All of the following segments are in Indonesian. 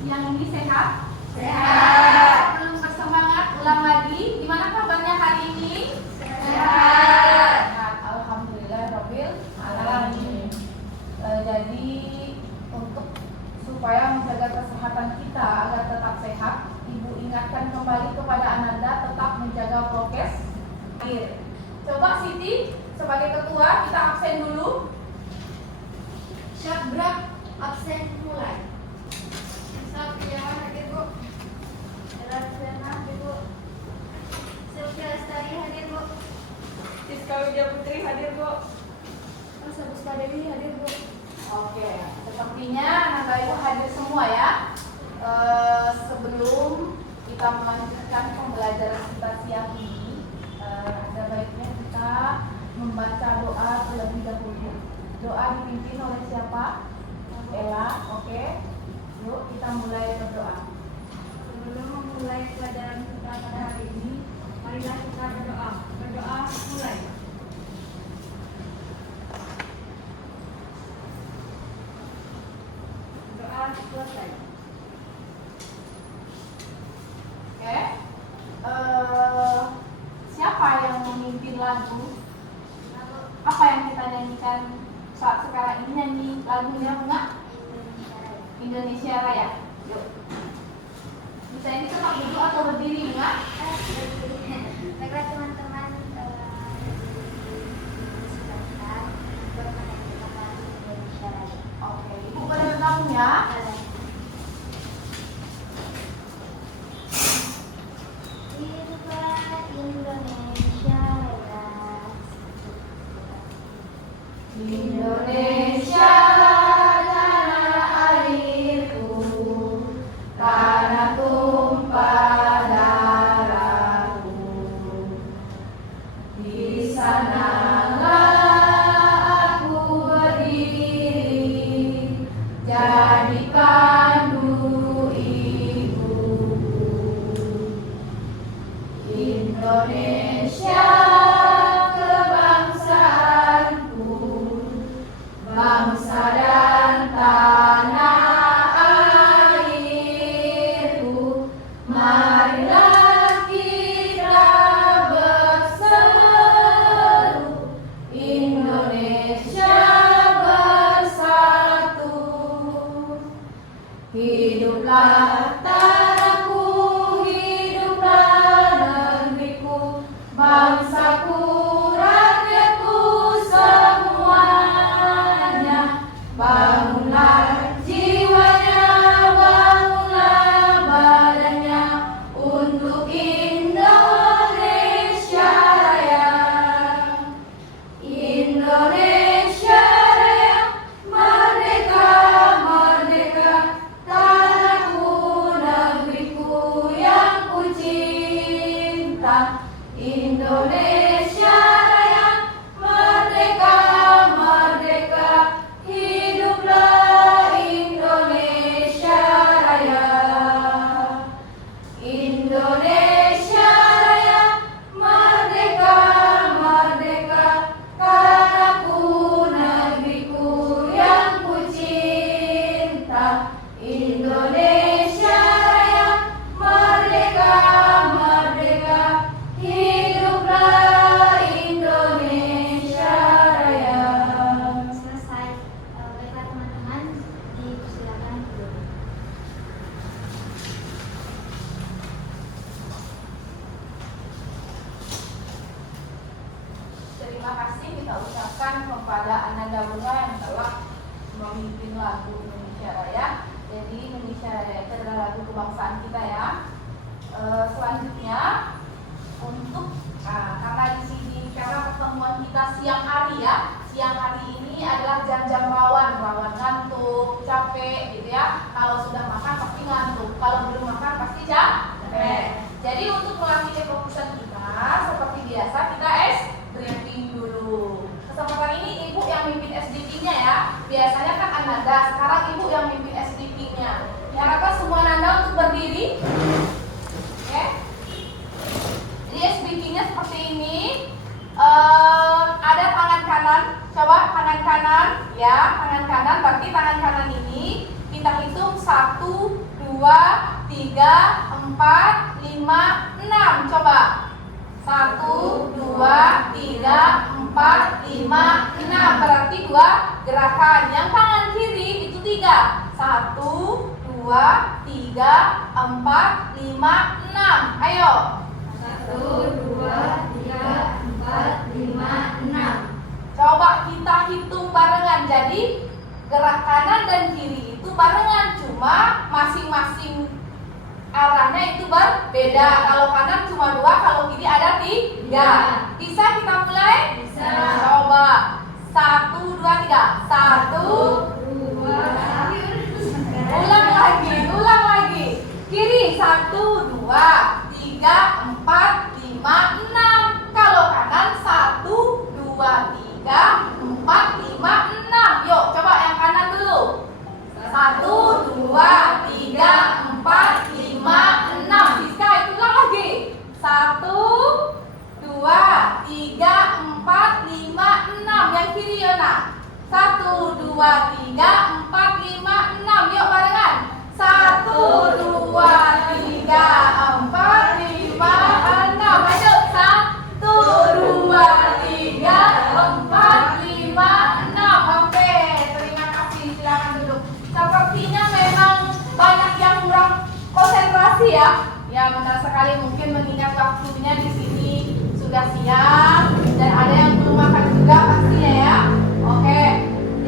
Siang ini sehat? Sehat. Belum bersemangat? Ulang lagi. Gimana kabarnya hari ini? Sehat. Sehat. Alhamdulillah Rabbil Alamin. Jadi untuk supaya menjaga kesehatan kita agar tetap sehat, Ibu ingatkan kembali kepada Ananda tetap menjaga prokes. Coba Siti sebagai ketua kita absen dulu. Syabrak absen mulai. Safiawan hadir Bu. Elatriana hadir Bu. Sylvia Lestari hadir Bu. Siska Widya Putri hadir Bu. Rosa Puspadewi hadir Bu. Oke, sepertinya Ananda Ibu hadir semua ya. Sebelum kita melanjutkan pembelajaran kita siang ini, ada baiknya kita membaca doa terlebih dahulu. Doa dipimpin oleh siapa? Ella. Oke. Yuk kita mulai berdoa. Sebelum memulai pelajaran kita pada hari ini, marilah kita berdoa. Berdoa mulai. Doa selesai. Oke. Siapa yang memimpin lagu? Apa yang kita nyanyikan saat sekarang ini? Nyanyi lagunya enggak? Indonesia Raya. Yuk. Bisa ini tetap duduk atau berdiri enggak? Baiklah teman-teman, silakan bermain Indonesia Raya. Oke, Ibu boleh bergabung ya. Hiduplah Indonesia Raya. Indonesia tanah airku, tanah tumpah darahku. Di sanalah aku berdiri, jadi pandu ibuku. Indonesia kebangsaanku, bangsa dan tanah airku. Marilah kita berseru, Indonesia bersatu. Hiduplah tanahku, hiduplah negeriku, bangsaku, rakyatku semuanya. Bangunlah jiwanya, bangunlah badannya untuk Indonesia Raya. Indonesia Raya, merdeka, merdeka, tanahku, negeriku yang ku cinta. Indonesia Raya, merdeka, merdeka, hiduplah Indonesia Raya. Indonesia Raya, merdeka, merdeka, tanahku, negeriku yang ku cinta. Indonesia Raya, merdeka, merdeka, hiduplah Indonesia Raya. Selesai. Baiklah teman-teman, dipersilakan duduk. Terima kasih kita ucapkan kepada Ananda Bunga yang telah memimpin lagu Indonesia Raya. Jadi Indonesia Raya itu adalah lagu kebangsaan kita ya. Selanjutnya untuk karena di sini karena pertemuan kita siang hari ya. Siang hari ini adalah jam-jam rawan ngantuk, capek gitu ya. Kalau sudah makan pasti ngantuk, kalau belum makan pasti capek. Jadi untuk melatih kefokusan kita seperti biasa kita briefing dulu. Kesempatan ini Ibu yang mimpin SDP-nya ya. Biasanya kan Ananda, sekarang Ibu yang mimpin SDP-nya. Diharapkan semua Ananda untuk berdiri. Oke. Jadi SDP-nya seperti ini. Ada tangan kanan. Coba tangan kanan, ya, tangan kanan. Berarti tangan kanan ini kita hitung 1, 2, 3, 4, 5, 6. Coba. 1, 2, 3, 4, 5, 6. Berarti 2 gerakan. Yang tangan kiri itu 3. 1, 2, 3, 4, 5, 6. Ayo. 1, 2, 3, 4, 5, 6. Coba kita hitung barengan. Jadi gerak kanan dan kiri itu barengan, cuma masing-masing arahnya itu berbeda. Kalau kanan cuma 2, kalau kiri ada 3. Bisa kita mulai? Bisa. Coba. 1, 2, 3. 1. 2. Ulang lagi. Kiri 1, 2, 3, 4, 5, 6. Kalau kanan 1, 2, 3, 4, 5, 6. Yuk, coba yang kanan dulu. 1, 2, 3, 4, 5, 6. Siska, itulah lagi. 1, 2, 3, 4, 5, 6. Yang kiri Yona. 1, 2, 3, 4, 5, 6. Yuk barengan. 1, 2, 3, 4, 5, 6. Lanjut. 1, 2, 3, 4, 5, 6. Oke, terima kasih. Silakan duduk. Sepertinya memang banyak yang kurang konsentrasi ya. Ya benar sekali, mungkin mengingat waktunya di sini sudah siang dan ada yang belum makan juga pastinya ya. Oke.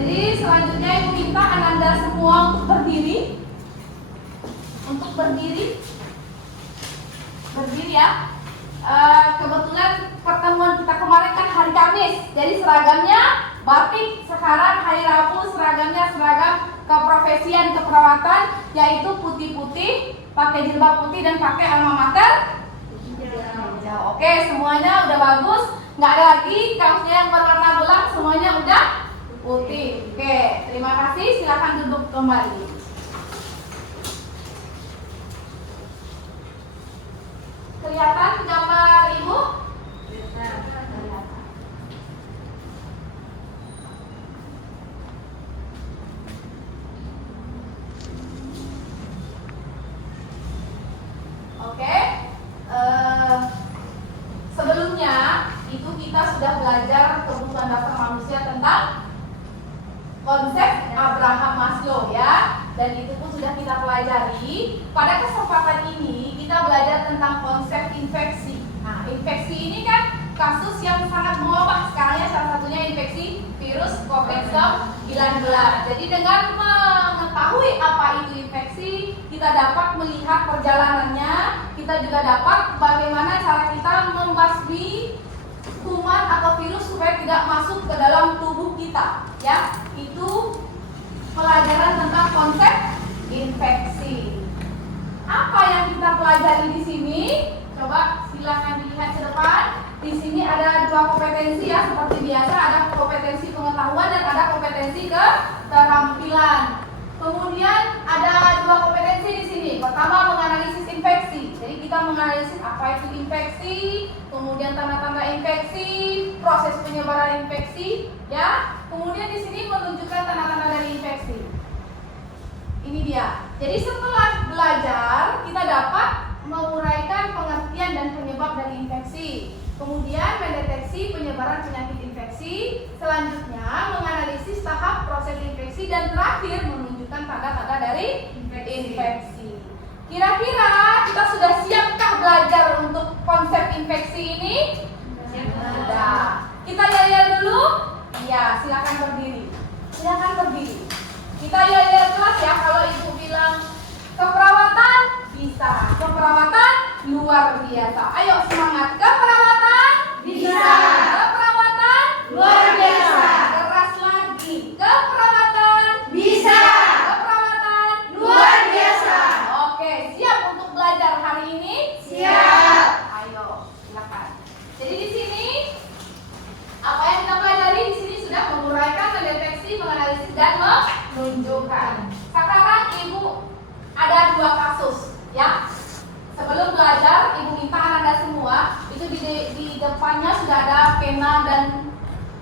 Jadi selanjutnya Ibu minta Ananda semua untuk berdiri. Berdiri ya. Kebetulan pertemuan kita kemarin kan hari Kamis, jadi seragamnya batik. Sekarang hari Rabu seragamnya seragam keprofesian keperawatan, yaitu putih-putih, pakai jilbab putih dan pakai alma mater. Oke, semuanya udah bagus. Nggak ada lagi kaosnya yang berwarna belang, semuanya udah putih. Oke, terima kasih. Silakan duduk kembali. Kelihatan gambar Ibu? Kelihatan. Oke. Sebelumnya itu kita sudah belajar kebutuhan dasar manusia tentang konsep Abraham Maslow ya, dan itu pun sudah kita pelajari. Pada kesempatan ini kita belajar tentang konsep infeksi. Nah, infeksi ini kan kasus yang sangat mewabah sekarang ya, salah satunya infeksi virus COVID-19. Jadi dengan mengetahui apa itu infeksi, kita dapat melihat perjalanannya, kita juga dapat bagaimana cara kita membasmi kuman atau virus supaya tidak masuk ke dalam tubuh kita ya. Itu pelajaran tentang konsep infeksi. Apa yang kita pelajari di sini? Coba silakan dilihat ke depan. Di sini ada 2 kompetensi ya, seperti biasa ada kompetensi pengetahuan dan ada kompetensi keterampilan. Kemudian ada 2 kompetensi di sini. Pertama menganalisis infeksi. Jadi kita menganalisis apa itu infeksi, kemudian tanda-tanda infeksi, proses penyebaran infeksi, ya. Kemudian di sini menunjukkan tanda-tanda dari infeksi. Ini dia. Jadi setelah belajar kita dapat menguraikan pengertian dan penyebab dari infeksi. Kemudian mendeteksi penyebaran penyakit infeksi. Selanjutnya menganalisis tahap proses infeksi dan terakhir menunjukkan tanda-tanda dari infeksi. Kira-kira kita sudah siapkah belajar untuk konsep infeksi ini? Sudah. Kita yel-yel dulu? Iya, silakan berdiri. Silakan berdiri. Kita yel-yel kelas ya. Kalau Ibu bilang keperawatan, bisa. Keperawatan luar biasa. Ayo semangat. Keperawatan Bisa. Keperawatan Luar biasa. Keras lagi. Keperawatan Bisa. Keperawatan Luar biasa. Oke, siap untuk belajar hari ini? Siap. Ayo, silakan. Jadi di sini apa yang kita pelajari di sini sudah menguraikan, mendeteksi, menganalisis dan menunjukkan. Sekarang Ibu ada 2 kasus, ya. Sebelum belajar, Ibu minta Anda semua itu di depannya sudah ada pena dan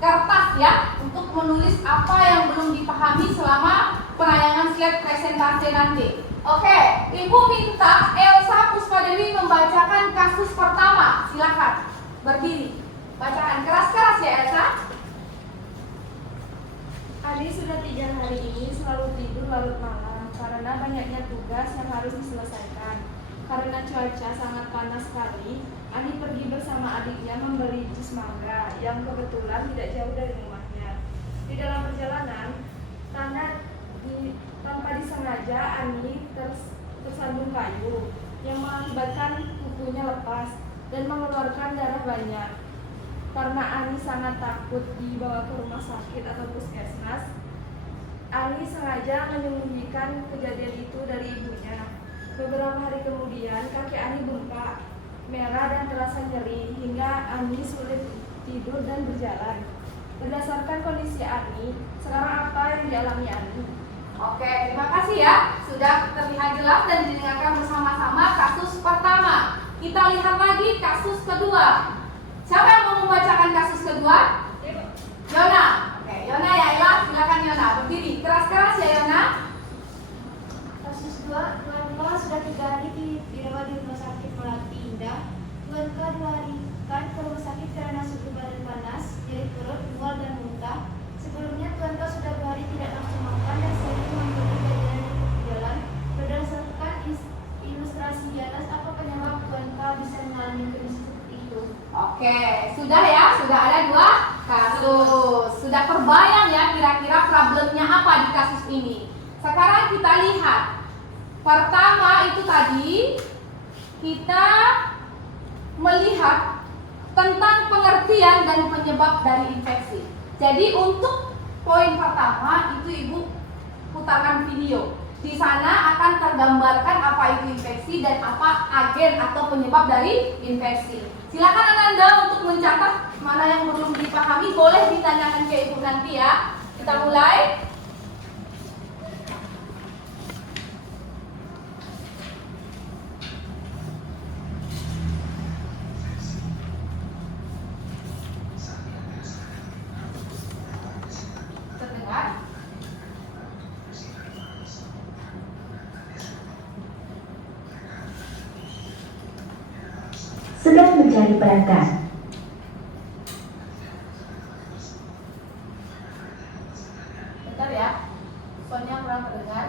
kertas ya, untuk menulis apa yang belum dipahami selama penayangan slide presentasi nanti. Oke, Ibu minta Elsa Puspadewi membacakan kasus pertama. Silakan berdiri. Bacakan keras-keras ya Elsa. Adi sudah 3 hari ini selalu tidur larut malam karena banyaknya tugas yang harus diselesaikan. Karena cuaca sangat panas sekali, Adi pergi bersama adiknya membeli jus mangga yang kebetulan tidak jauh dari rumahnya. Di dalam perjalanan, tanpa disengaja Ani tersandung kayu yang mengakibatkan kukunya lepas dan mengeluarkan darah banyak. Karena Ani sangat takut dibawa ke rumah sakit atau puskesmas, Ani sengaja menyembunyikan kejadian itu dari ibunya. Beberapa hari kemudian, kaki Ani bengkak, merah dan terasa nyeri hingga Ani sulit tidur dan berjalan. Berdasarkan kondisi Ani, sekarang apa yang dialami Ani? Oke, terima kasih ya. Sudah terlihat jelas dan didengarkan bersama-sama kasus pertama. Kita lihat lagi kasus kedua. Siapa yang mau membacakan kasus kedua? Yona. Oke, Yona ya Ella, silakan Yona. Berdiri keras-keras ya Yona. Kasus 2, Tuanka sudah 3 hari dirawat di rumah sakit Melati Indah. Tuanka dilarikan ke rumah sakit karena suhu badan panas, nyeri perut, mual dan muntah. Sebelumnya Tuanka sudah 2 hari tidak nafsu makan dan sering mengikuti jalan di jalan. Berdasarkan ilustrasi di atas, apa penyebab Tuanka bisa mengalami kondisi seperti itu? Oke, sudah ya, sudah ada 2 kasus. Sudah terbayang ya kira-kira problemnya apa di kasus ini. Sekarang kita lihat. Pertama itu tadi kita melihat tentang pengertian dan penyebab dari infeksi. Jadi untuk poin pertama itu Ibu putarkan video. Di sana akan tergambarkan apa itu infeksi dan apa agen atau penyebab dari infeksi. Silakan Ananda untuk mencatat mana yang belum dipahami, boleh ditanyakan ke Ibu nanti ya. Kita mulai. Terdengar? Sedang mencari perangkat. Bentar ya, soalnya kurang terdengar.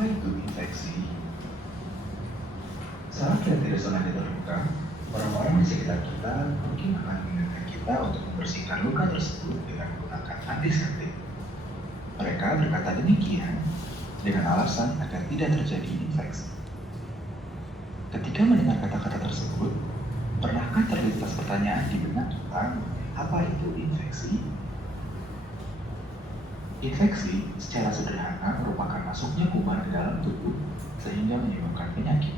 Apa itu infeksi? Saat kita tidak sengaja terluka, orang-orang di sekitar kita mungkin akan mengingatkan kita untuk membersihkan luka tersebut dengan menggunakan antiseptik. Mereka berkata demikian dengan alasan agar tidak terjadi infeksi. Ketika mendengar kata-kata tersebut, pernahkah terlintas pertanyaan di benak kita, apa itu infeksi? Infeksi secara sederhana merupakan masuknya kuman ke dalam tubuh sehingga menyebabkan penyakit.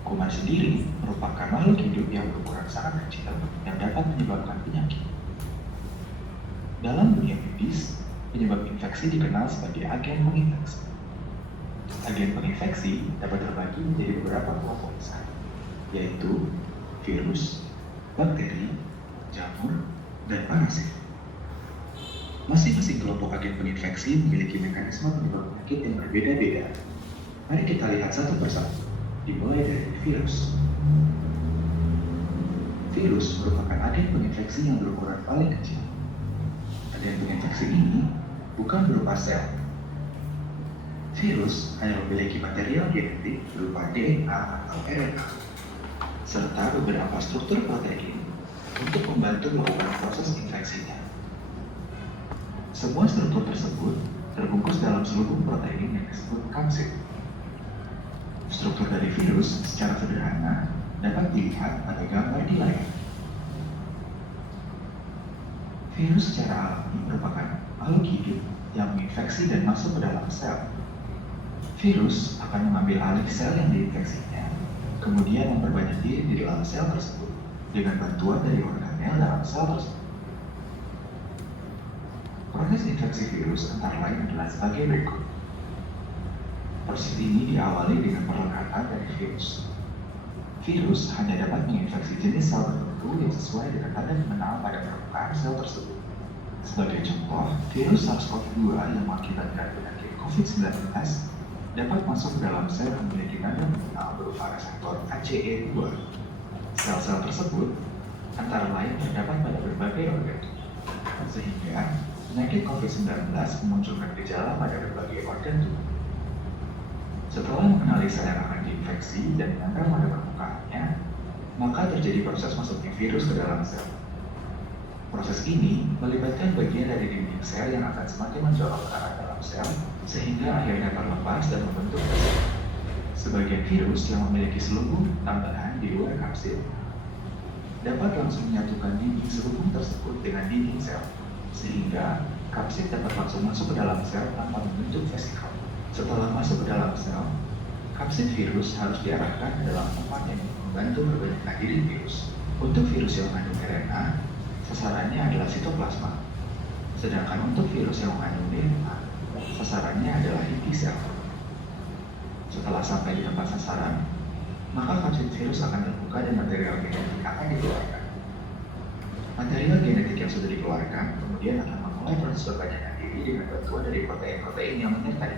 Kuman sendiri merupakan makhluk hidup yang berukuran sangat kecil yang dapat menyebabkan penyakit. Dalam dunia medis, penyebab infeksi dikenal sebagai agen penginfeksi. Agen penginfeksi dapat terbagi menjadi beberapa kelompok besar, yaitu virus, bakteri, jamur, dan parasit. Masing-masing kelompok agen penginfeksi memiliki mekanisme penyebab penyakit yang berbeda-beda. Mari kita lihat satu persatu, dimulai dari virus. Virus merupakan agen penginfeksi yang berukuran paling kecil. Agen penginfeksi ini bukan berupa sel. Virus hanya memiliki material genetik berupa DNA atau RNA. serta beberapa struktur protein untuk membantu melakukan proses infeksinya. Semua struktur tersebut terbungkus dalam selubung protein yang disebut kapsid. Struktur dari virus secara sederhana dapat dilihat pada gambar di layar. Virus secara alami merupakan makhluk hidup yang menginfeksi dan masuk ke dalam sel. Virus akan mengambil alih sel yang diinfeksinya, kemudian memperbanyak diri di dalam sel tersebut dengan bantuan dari organel dalam sel tersebut. Proses infeksi virus antara lain adalah sebagai berikut. Proses ini diawali dengan perlekatan dari virus. Virus hanya dapat menginfeksi jenis sel tertentu yang sesuai dengan tanda pengenal pada permukaan sel tersebut. Sebagai contoh, virus SARS-CoV-2 yang mengakibatkan penyakit COVID-19 dapat masuk ke dalam sel yang memiliki tanda pengenal berupa reseptor ACE2. Sel-sel tersebut antara lain terdapat pada berbagai organ, sehingga penyakit COVID-19 memunculkan gejala pada berbagai organ tubuh. Setelah mengenali sel yang akan diinfeksi dan menempel pada permukaannya, maka terjadi proses masuknya virus ke dalam sel. Proses ini melibatkan bagian dari dinding sel yang akan semakin mencolok ke arah dalam sel, sehingga akhirnya terlepas dan membentuk kapsid. Sebagian virus yang memiliki selubung tambahan di luar kapsid dapat langsung menyatukan dinding selubung tersebut dengan dinding sel, sehingga kapsid dapat langsung masuk ke dalam sel tanpa membentuk vesikel. Setelah masuk ke dalam sel, kapsid virus harus diarahkan ke dalam tempat yang membantu perbaikan diri virus. Untuk virus yang mengandung RNA, sasarannya adalah sitoplasma. Sedangkan untuk virus yang mengandung DNA, sasarannya adalah inti sel. Setelah sampai di tempat sasaran, maka kapsid virus akan terbuka dan material genetik akan dikeluarkan. Material genetik yang sudah dikeluarkan kemudian akan memulai proses perbaikan diri dengan bantuan dari protein-protein yang menyertai.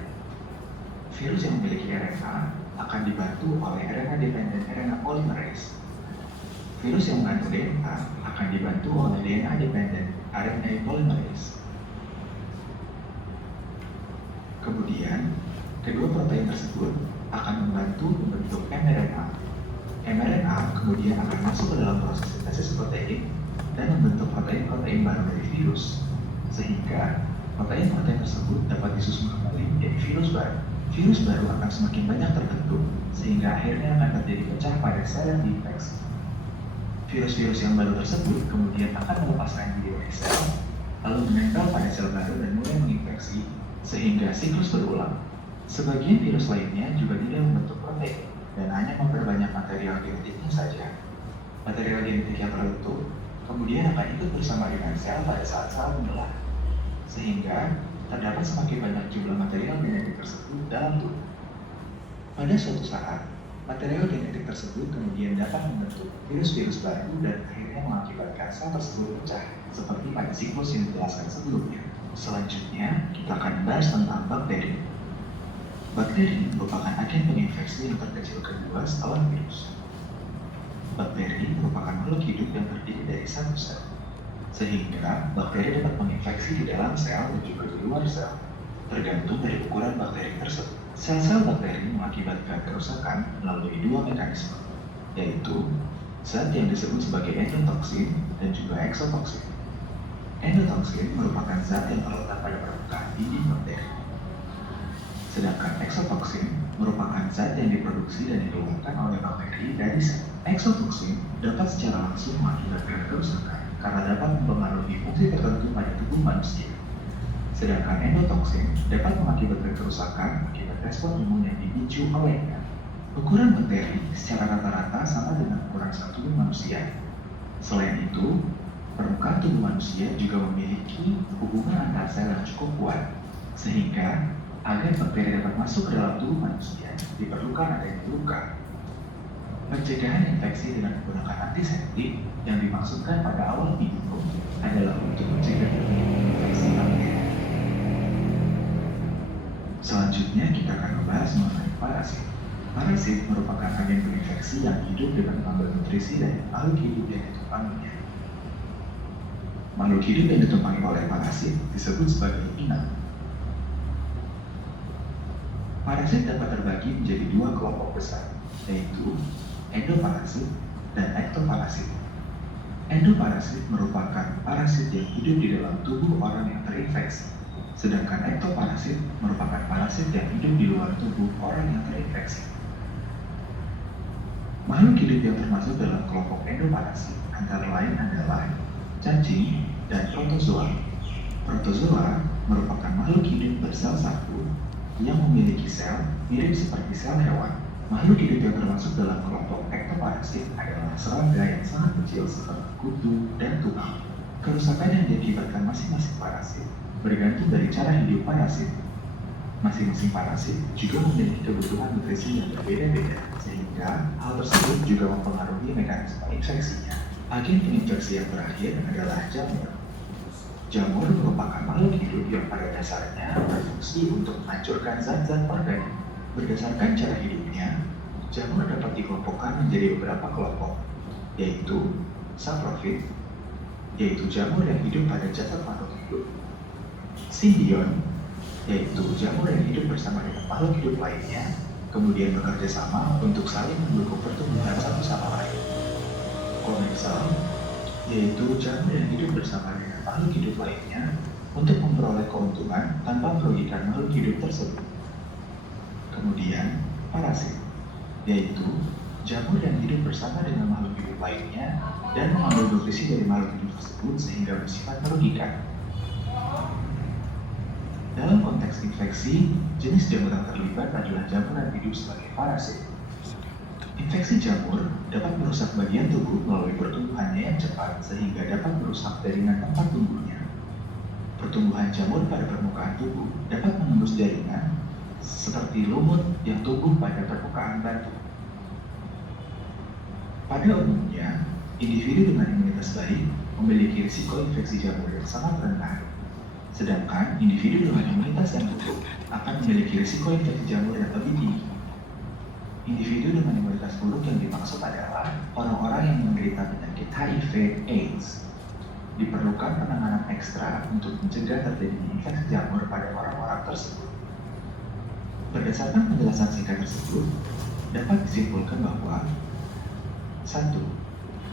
Virus yang memiliki RNA akan dibantu oleh RNA-dependent RNA polymerase. Virus yang mengandung DNA akan dibantu oleh DNA-dependent RNA polymerase. Kemudian, kedua protein tersebut akan membantu membentuk mRNA. mRNA kemudian akan masuk ke dalam proses sintesis protein dan membentuk protein-protein baru dari virus, sehingga protein-protein tersebut dapat disusun kembali menjadi virus baru. Virus baru akan semakin banyak terbentuk, sehingga akhirnya akan terjadi pecah pada sel yang diinfeksi. Virus-virus yang baru tersebut kemudian akan melepaskan diri dari sel, lalu menempel pada sel baru dan mulai menginfeksi, sehingga siklus berulang. Sebagian virus lainnya juga tidak membentuk protein, dan hanya memperbanyak material genetiknya saja. Material genetik yang terbentuk kemudian akan ikut bersama dengan sel pada saat sel menyala, sehingga terdapat semakin banyak jumlah material genetik tersebut dalam tubuh. Pada suatu saat, material genetik tersebut kemudian dapat membentuk virus-virus baru dan akhirnya mengakibatkan sel tersebut pecah, seperti pada siklus yang dijelaskan sebelumnya. Selanjutnya, kita akan bahas tentang bakteri. Bakteri merupakan agen penginfeksi yang terkecil kedua setelah virus. Bakteri merupakan makhluk hidup yang terdiri dari satu sel, sehingga bakteri dapat menginfeksi di dalam sel dan juga di luar sel, tergantung dari ukuran bakteri tersebut. Sel-sel bakteri mengakibatkan kerusakan melalui dua mekanisme, yaitu zat yang disebut sebagai endotoksin dan juga eksotoksin. Endotoksin merupakan zat yang terletak pada permukaan dinding bakteri, sedangkan eksotoksin merupakan zat yang diproduksi dan dikeluarkan oleh bakteri dari sel. Eksotoksin dapat secara langsung mengakibatkan kerusakan karena dapat mempengaruhi fungsi tertentu pada tubuh manusia. Sedangkan endotoksin dapat mengakibatkan kerusakan akibat respon imun yang dipicu olehnya. Ukuran bakteri secara rata-rata sama dengan ukuran sel tubuh manusia. Selain itu, permukaan tubuh manusia juga memiliki hubungan antar sel yang cukup kuat, sehingga agar bakteri dapat masuk ke dalam tubuh manusia diperlukan adanya luka. Pencegahan infeksi dengan menggunakan antiseptik yang dimaksudkan pada awal video adalah untuk mencegah infeksi bakteri. Selanjutnya kita akan membahas mengenai parasit. Parasit merupakan agen penginfeksi yang hidup dengan mengambil nutrisi dari makhluk hidup yang ditumpanginya. Makhluk hidup yang ditumpangi oleh parasit disebut sebagai inang. Parasit dapat terbagi menjadi dua kelompok besar, yaitu endoparasit dan ektoparasit. Endoparasit merupakan parasit yang hidup di dalam tubuh orang yang terinfeksi, sedangkan ektoparasit merupakan parasit yang hidup di luar tubuh orang yang terinfeksi. Makhluk hidup yang termasuk dalam kelompok endoparasit antara lain adalah cacing dan protozoa. Protozoa merupakan makhluk hidup bersel satu yang memiliki sel mirip seperti sel hewan. Makhluk hidup yang termasuk dalam kelompok ektoparasit adalah serangga yang sangat kecil seperti kutu dan tulang. Kerusakan yang diakibatkan masing-masing parasit bergantung dari cara hidup parasit. Masing-masing parasit juga memiliki kebutuhan nutrisi yang berbeda-beda, sehingga hal tersebut juga mempengaruhi mekanisme infeksinya. Agen peninfeksi yang terakhir adalah jamur. Jamur merupakan makhluk hidup yang pada dasarnya berfungsi untuk menghancurkan zat-zat organik. Berdasarkan cara hidupnya, jamur dapat dikelompokkan menjadi beberapa kelompok, yaitu saprofit, yaitu jamur yang hidup pada jasad makhluk hidup, simbion, yaitu jamur yang hidup bersama dengan makhluk hidup lainnya, kemudian bekerja sama untuk saling mendukung pertumbuhan satu sama lain, komensal, yaitu jamur yang hidup bersama dengan makhluk hidup lainnya untuk memperoleh keuntungan tanpa merugikan makhluk hidup tersebut. Kemudian, parasit, yaitu jamur yang hidup bersama dengan makhluk hidup lainnya dan mengambil nutrisi dari makhluk hidup tersebut sehingga bersifat merugikan. Dalam konteks infeksi, jenis jamur yang terlibat adalah jamur yang hidup sebagai parasit. Infeksi jamur dapat merusak bagian tubuh melalui pertumbuhannya yang cepat sehingga dapat merusak jaringan tempat tumbuhnya. Pertumbuhan jamur pada permukaan tubuh dapat menembus jaringan seperti lumut yang tumbuh pada permukaan batu. Pada umumnya, individu dengan imunitas baik memiliki risiko infeksi jamur yang sangat rendah, sedangkan individu dengan imunitas yang buruk akan memiliki risiko infeksi jamur yang lebih tinggi. Individu dengan imunitas buruk yang dimaksud adalah orang-orang yang menderita penyakit HIV/AIDS. Diperlukan penanganan ekstra untuk mencegah terjadinya infeksi jamur pada orang-orang tersebut. Berdasarkan penjelasan singkat tersebut, dapat disimpulkan bahwa 1.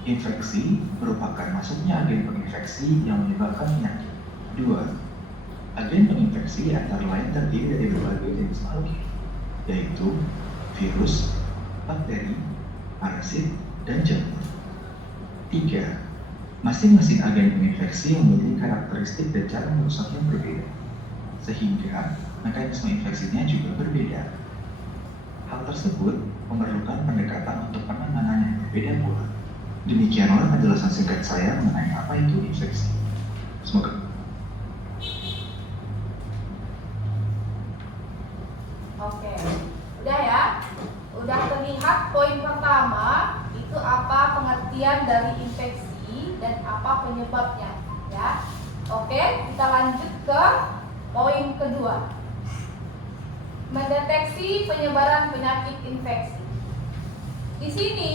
Infeksi merupakan masuknya agen penginfeksi yang menyebabkan penyakit. 2. Agen penginfeksi antara lain terdiri dari berbagai jenis makhluk hidup, yaitu virus, bakteri, parasit, dan jamur. 3. Masing-masing agen penginfeksi memiliki karakteristik dan cara merusak yang berbeda, sehingga mekanisme infeksinya juga berbeda. Hal tersebut memerlukan pendekatan untuk penanganan yang berbeda pula. Demikianlah penjelasan singkat saya mengenai apa itu infeksi. Semoga. Oke, udah ya? Udah terlihat poin pertama itu apa pengertian dari infeksi dan apa penyebabnya, ya. Oke, kita lanjut ke poin kedua. Mendeteksi penyebaran penyakit infeksi. Di sini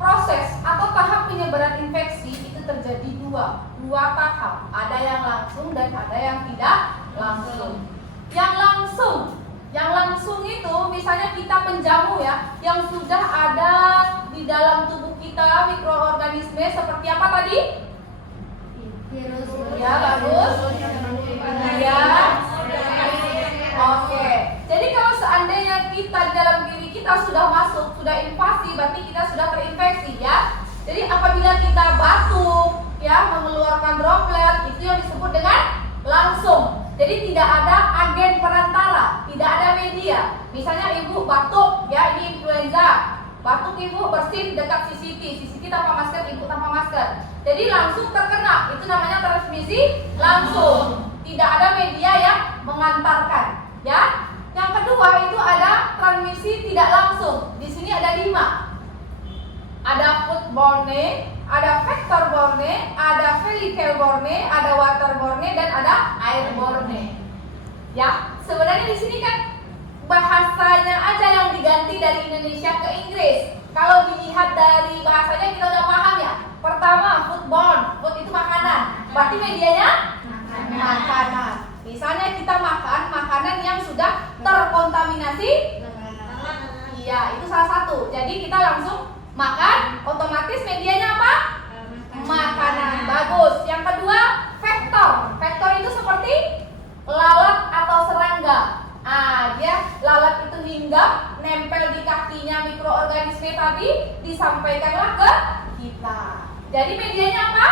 proses atau tahap penyebaran infeksi itu terjadi dua tahap. Ada yang langsung dan ada yang tidak langsung. Yang langsung itu misalnya kita penjamu ya, yang sudah ada di dalam tubuh kita mikroorganisme seperti apa tadi? Virus. Ya, bagus. Ya. Oke. Jadi kalau seandainya kita di dalam diri kita sudah masuk, sudah invasi, berarti kita sudah terinfeksi ya. Jadi apabila kita batuk, ya, mengeluarkan droplet, itu yang disebut dengan langsung. Jadi tidak ada agen perantara, tidak ada media. Misalnya ibu batuk, ya, ini influenza. Batuk ibu bersin dekat CCTV tanpa masker, ibu tanpa masker. Jadi langsung terkena, itu namanya transmisi langsung. Tidak ada media yang mengantarkan, ya. Yang kedua itu ada transmisi tidak langsung. Di sini ada 5. Ada foodborne, ada vector-borne, ada fecal-borne, ada waterborne, dan ada airborne. Ya, sebenarnya di sini kan bahasanya aja yang diganti dari Indonesia ke Inggris. Kalau dilihat dari bahasanya kita udah paham ya. Pertama, foodborne, food itu makanan. Berarti medianya makanan. Misalnya kita makan makanan yang sudah terkontaminasi. Iya, itu salah satu. Jadi kita langsung Makan, otomatis medianya apa? Makanan. Bagus. Yang kedua, vektor. Vektor itu seperti lalat atau serangga. Dia lalat itu hinggap, nempel di kakinya mikroorganisme tadi, disampaikanlah ke kita. Jadi medianya apa?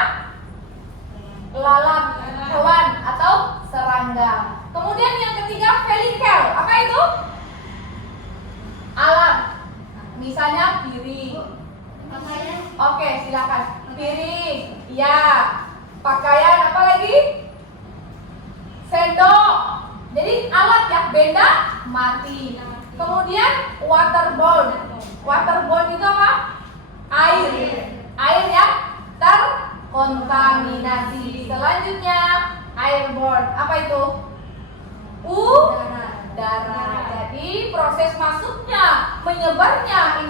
Lalat, hewan atau serangga. Kemudian yang ketiga, velikel. Apa itu? Alat. Misalnya piring. Pakaian. Oke, silakan. Piring. Ya. Pakaian apa lagi? Sendok. Jadi alat ya, benda mati. Kemudian waterborne. Waterborne itu apa? Air. Air yang terkontaminasi. Selanjutnya airborne. Apa itu? Darah. Jadi proses masuknya, menyebarnya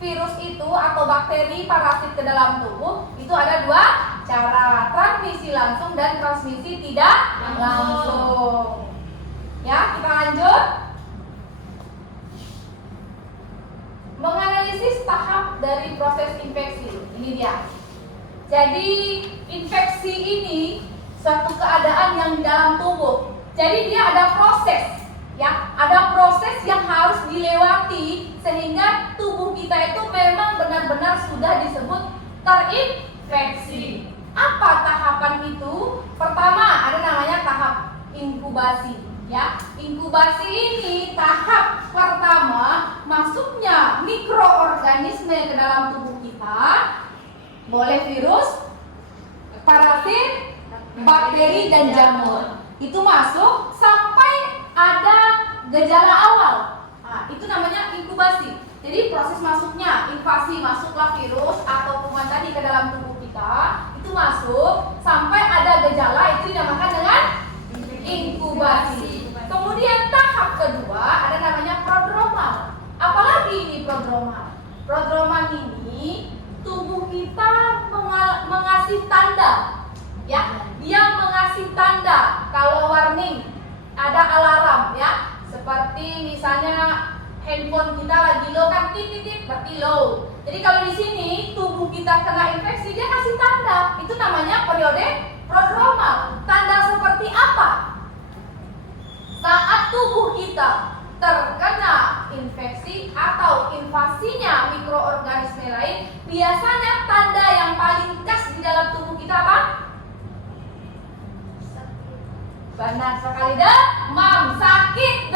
virus itu atau bakteri parasit ke dalam tubuh itu ada dua cara, transmisi langsung dan transmisi tidak langsung. Ya, kita lanjut. Menganalisis tahap dari proses infeksi. Ini dia. Jadi infeksi ini suatu keadaan yang di dalam tubuh. Jadi dia ada proses, ya, ada proses yang harus dilewati sehingga tubuh kita itu memang benar-benar sudah disebut terinfeksi. Apa tahapan itu? Pertama ada namanya tahap inkubasi, ya. Inkubasi ini tahap pertama masuknya mikroorganisme ke dalam tubuh kita. Boleh virus, parasit, bakteri dan jamur. Itu masuk sampai ada gejala awal. Itu namanya inkubasi. Jadi proses masuknya, invasi, masuklah virus atau kuman tadi ke dalam tubuh kita, itu masuk sampai ada gejala, itu dinamakan dengan inkubasi. Kemudian tahap kedua ada namanya prodromal. Apalagi ini prodromal? Prodromal ini tubuh kita mengasih tanda, ya, dia mengasih tanda kalau warning, ada alarm, ya, seperti misalnya handphone kita lagi low kan, titit berarti low. Jadi kalau di sini tubuh kita kena infeksi, dia kasih tanda, itu namanya periode prodromal. Tanda seperti apa? Saat tubuh kita terkena infeksi atau invasinya mikroorganisme lain, biasanya tanda yang paling khas di dalam tubuh kita apa? Benar sekali, demam, sakit.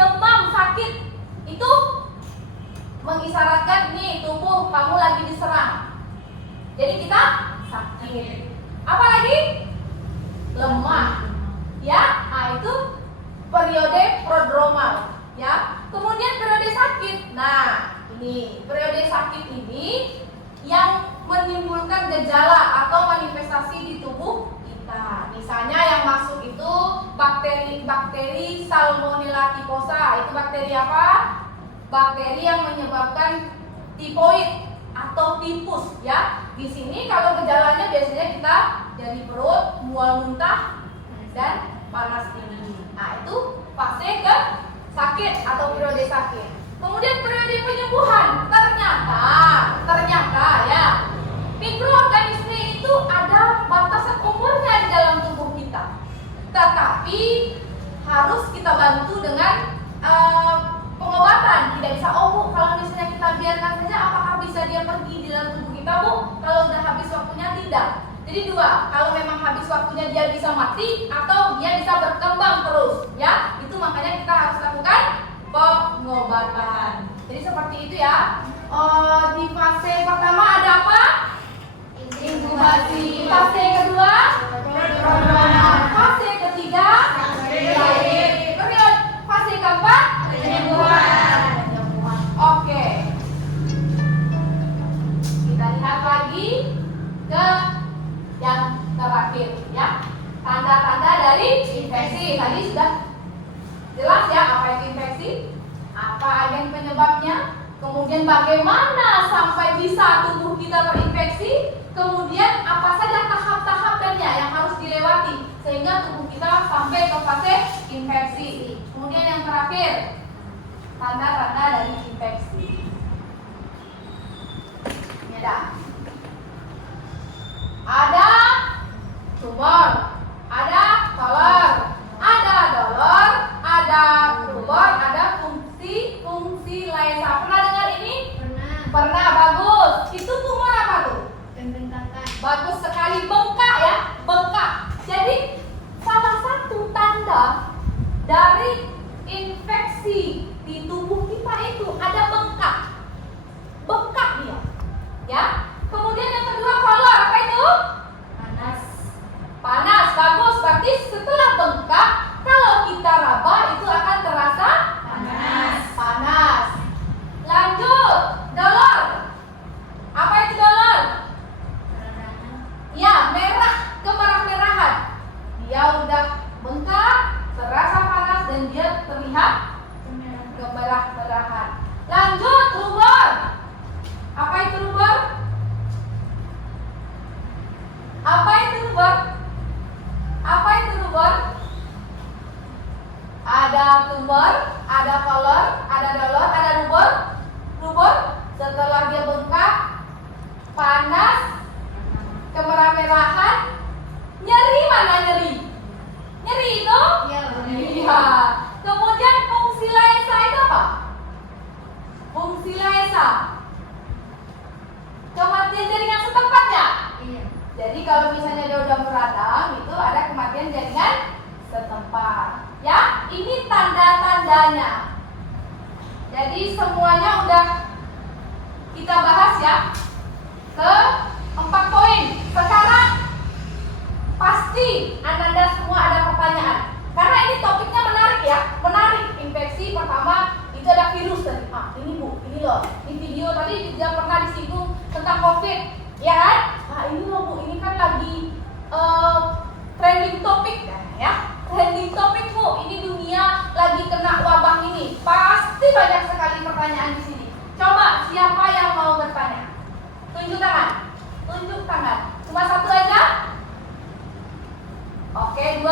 Itu mengisyaratkan nih tubuh kamu lagi diserang. Jadi kita sakit. Apa lagi? Lemah. Ya, itu periode prodromal, ya. Kemudian periode sakit. Nah, ini periode sakit ini yang menimbulkan gejala atau manifestasi di tubuh kita. Misalnya yang masuk itu bakteri Salmonella typhosa. Itu bakteri apa? Bakteri yang menyebabkan tifoid atau tipus, ya. Di sini kalau gejalanya biasanya kita dari perut, mual muntah dan panas tinggi. Nah, itu fase ke sakit atau periode sakit. Kemudian periode penyembuhan. Ternyata ya, mikroorganisme itu ada batasan umurnya di dalam tubuh kita. Tetapi harus kita bantu dengan pengobatan. Tidak bisa, Bu, kalau misalnya kita biarkan saja, apakah bisa dia pergi di dalam tubuh kita, Bu? Kalau udah habis waktunya, tidak. Jadi dua, kalau memang habis waktunya dia bisa mati atau dia bisa berkembang terus, ya. Itu makanya kita harus lakukan pengobatan. Jadi seperti itu ya. Di fase pertama ada apa? Inkubasi. Fase kedua prodromal. Fase ketiga fase keempat penyembuhan. Oke. Kita lihat lagi ke yang terakhir, ya. Tanda-tanda dari infeksi. Tadi sudah jelas ya apa itu infeksi, apa agen penyebabnya, kemudian bagaimana sampai bisa tubuh kita terinfeksi, kemudian apa saja tahap-tahapannya yang harus dilewati sehingga tubuh kita sampai ke fase infeksi. Kemudian yang terakhir, tanda-tanda dari infeksi. berbeda. Ada tumor, ada kolor, ada dolor, ada rubor, ada fungsi laesa. Pernah dengar ini? Pernah. Pernah, bagus. Itu tumor apa tuh? Pembengkakan. Bagus sekali, bengkak ya, bengkak. Jadi salah satu tanda dari infeksi di tubuh kita itu ada bengkak. Bengkak dia. Ya. Kemudian yang kedua kolor, apa itu? Panas. Panas, bagus. Berarti setelah bengkak, kalau kita raba itu akan terasa Panas. panas. Lanjut, dolor. Apa itu dolor? Peradangan. Ya, merah, kemerah-merahan. Dia udah bengkak, terasa panas dan dia terlihat kemerah-merahan. Lanjut, rubor. Apa itu rubor? Apa itu rubor? Apa itu rubor? Ada tumor, ada kolor, ada dolor, ada rubor. Rubor setelah dia bengkak, panas, kemerah-merahan, nyeri. Mana nyeri? Nyeri itu? Iya, Iya. Kemudian fungsi laesa itu apa? Fungsi laesa kematian jaringan setempat ya? Iya. Jadi kalau misalnya dia udah meradang, itu ada kematian jaringan setempat. Ya, ini tanda-tandanya. Jadi semuanya udah kita bahas ya. Ke 4 poin. Sekarang pasti Ananda semua ada pertanyaan. Karena ini topiknya menarik ya, menarik. Infeksi pertama itu ada virus tadi. Ini Bu, ini loh. Ini video tadi juga pernah disinggung tentang COVID, ya kan? Ini loh Bu, ini kan lagi trending topik ya. Trending topik Bu, ini dunia lagi kena wabah ini. Pasti banyak sekali pertanyaan di sini. Coba siapa yang mau bertanya? Tunjuk tangan. Tunjuk tangan. Cuma satu aja? Oke, 2.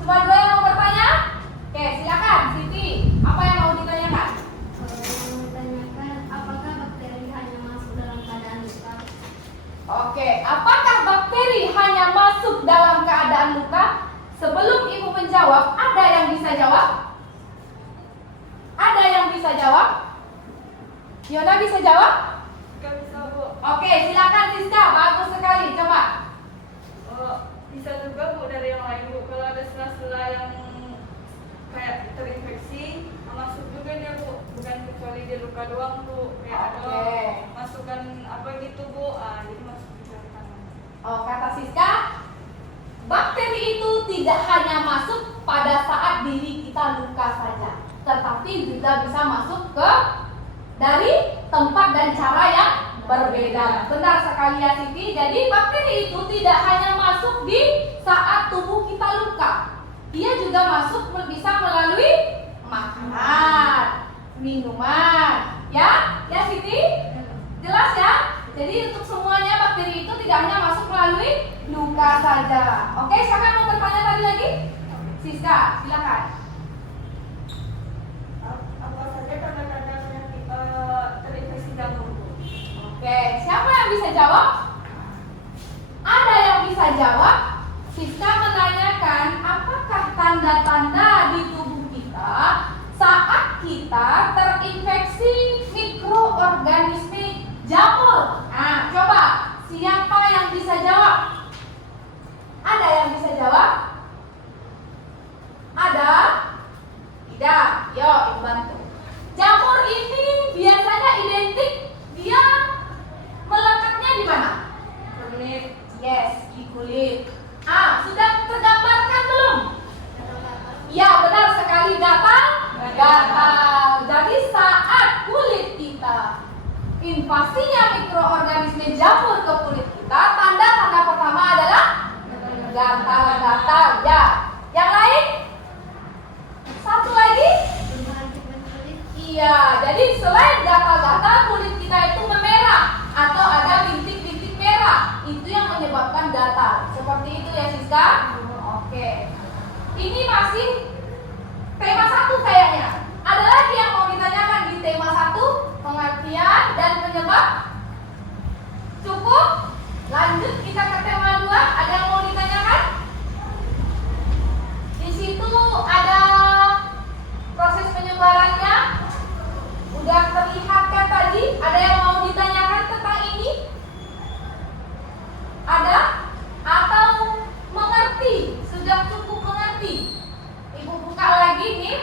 Cuma 2 yang mau bertanya? Oke, silakan Siti. Apa yang mau ditanyakan? Menanyakan apakah bakteri hanya masuk dalam keadaan luka? Oke, apakah bakteri hanya masuk dalam keadaan luka? Sebelum Ibu menjawab, ada yang bisa jawab? Ada yang bisa jawab? Yona bisa jawab? Gak bisa Bu. Oke, silakan Siska. Bagus sekali. Coba. Bisa juga Bu dari yang lain Bu. Kalau ada sela-sela yang kayak terinfeksi, masuk juga dia Bu. Bukan kecuali di luka doang Bu. Kayak Oke. ada masukan apa gitu Bu. Jadi masuk ke tangan. Oh, kata Siska, bakteri itu tidak hanya masuk pada saat diri kita luka saja, tetapi juga bisa masuk ke dari tempat dan cara yang berbeda. Benar sekali ya Siti. Jadi bakteri itu tidak hanya masuk di saat tubuh kita luka. Dia juga masuk bisa melalui makanan, minuman. Ya? Ya Siti? Jelas ya? Jadi untuk semuanya bakteri itu tidak hanya masuk melalui luka saja. Oke, siapa yang mau bertanya tadi lagi? Siska, silakan. Apa saja tanda-tanda penyakit terinfeksi jamur Bu? Oke, siapa yang bisa jawab? Ada yang bisa jawab? Siska menanyakan apakah tanda-tanda di tubuh kita saat kita terinfeksi mikroorganisme jamur. Coba siapa yang bisa jawab? Ada yang bisa jawab? Ada? Tidak. Yuk, Ibu bantu. Jamur ini biasanya identik dia melekatnya di mana? Kulit. Yes, di kulit. Sudah tergambarkan belum? Ya, benar sekali, gatal. Gatal. Jadi saat kulit kita invasinya mikroorganisme jamur ke kulit kita, tanda-tanda pertama adalah gatal-gatal. Ya. Yang lain? Satu lagi? Perubahan pigmen kulit. Iya, jadi selain gatal-gatal, kulit kita itu memerah atau ada bintik-bintik merah. Itu yang menyebabkan gatal. Seperti itu ya Siska? Oke. Ini masih tema 1 kayaknya. Ada lagi yang mau ditanyakan di tema 1? pengertian dan penyebab. Cukup? Lanjut kita ke tema 2. Ada yang mau ditanyakan? Di situ ada proses penyebarannya. Udah terlihat kan tadi? Ada yang mau ditanyakan tentang ini? Ada? Atau mengerti? Sudah cukup mengerti? Ibu buka lagi nih.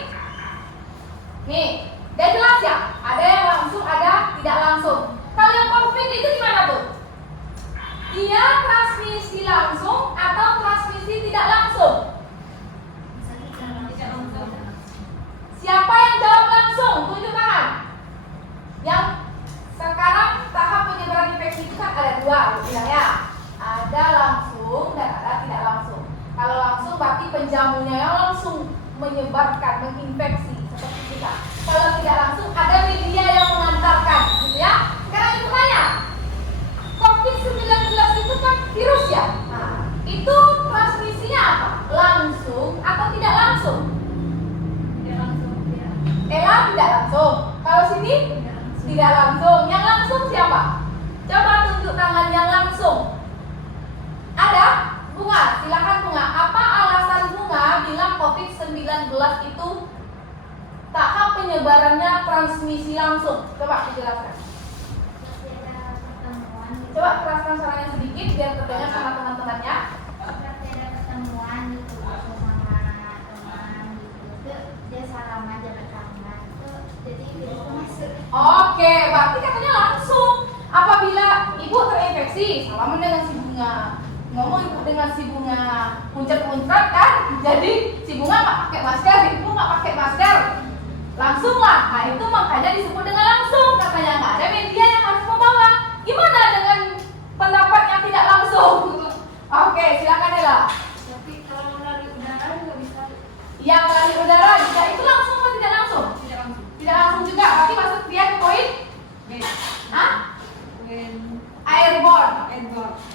Nih, udah jelas ya? Ada yang langsung, ada tidak langsung. Kalau yang COVID itu gimana tuh? Dia transmisi langsung atau transmisi tidak langsung? Siapa yang jawab langsung? Tunjuk tangan. Yang sekarang tahap penyebaran infeksi itu kan ada 2, bilang ya. Ada langsung dan ada tidak langsung. Kalau langsung berarti penjamunya yang langsung menyebarkan, menginfeksi seperti kita. Kalau tidak langsung ada media yang mengantarkan, gitu ya. Sekarang ibu tanya, COVID-19 itu kan virus ya? Nah, itu transmisinya apa? Langsung atau tidak langsung? Ella tidak langsung. Kalau sini tidak langsung. Yang langsung siapa? Coba tunjuk tangan yang langsung. Ada? Bunga, silakan Bunga. Apa alasan Bunga bilang COVID-19 itu tahap penyebarannya transmisi langsung? Coba dijelaskan. Coba keraskan suaranya sedikit biar terdengar sama teman-temannya. Pertemuan gitu sama teman gitu. Dia salaman jabat tangan. Jadi virus masuk. Oke, berarti katanya langsung. Apabila ibu terinfeksi, salaman dengan si Bunga, ngomong ibu dengan si Bunga, puncet-puncet kan, jadi si Bunga nggak pakai masker, ibu nggak pakai masker, langsung lah. Nah itu makanya disebut dengan langsung. Katanya nggak ada media yang harus membawa. Gimana dengan pendapat yang tidak langsung? Oke, silakan Ella. Tapi kalau melalui udara juga bisa. Yang melalui udara juga itu langsung atau tidak langsung? Tidak langsung. Tidak langsung juga. Berarti masuk dia ke poin? Hah? Airborne.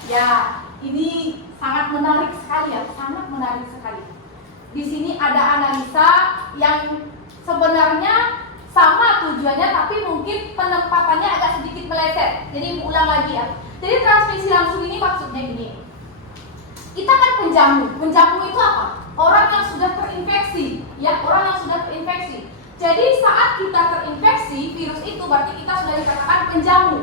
Ya, ini sangat menarik sekali ya, sangat menarik sekali. Di sini ada analisa yang sebenarnya sama tujuannya, tapi mungkin penempatannya agak sedikit meleset. Jadi ulang lagi ya. Jadi transmisi langsung ini maksudnya gini. Kita kan penjamu. Penjamu itu apa? Orang yang sudah terinfeksi, ya, orang yang sudah terinfeksi. Jadi saat kita terinfeksi virus itu berarti kita sudah dikatakan penjamu,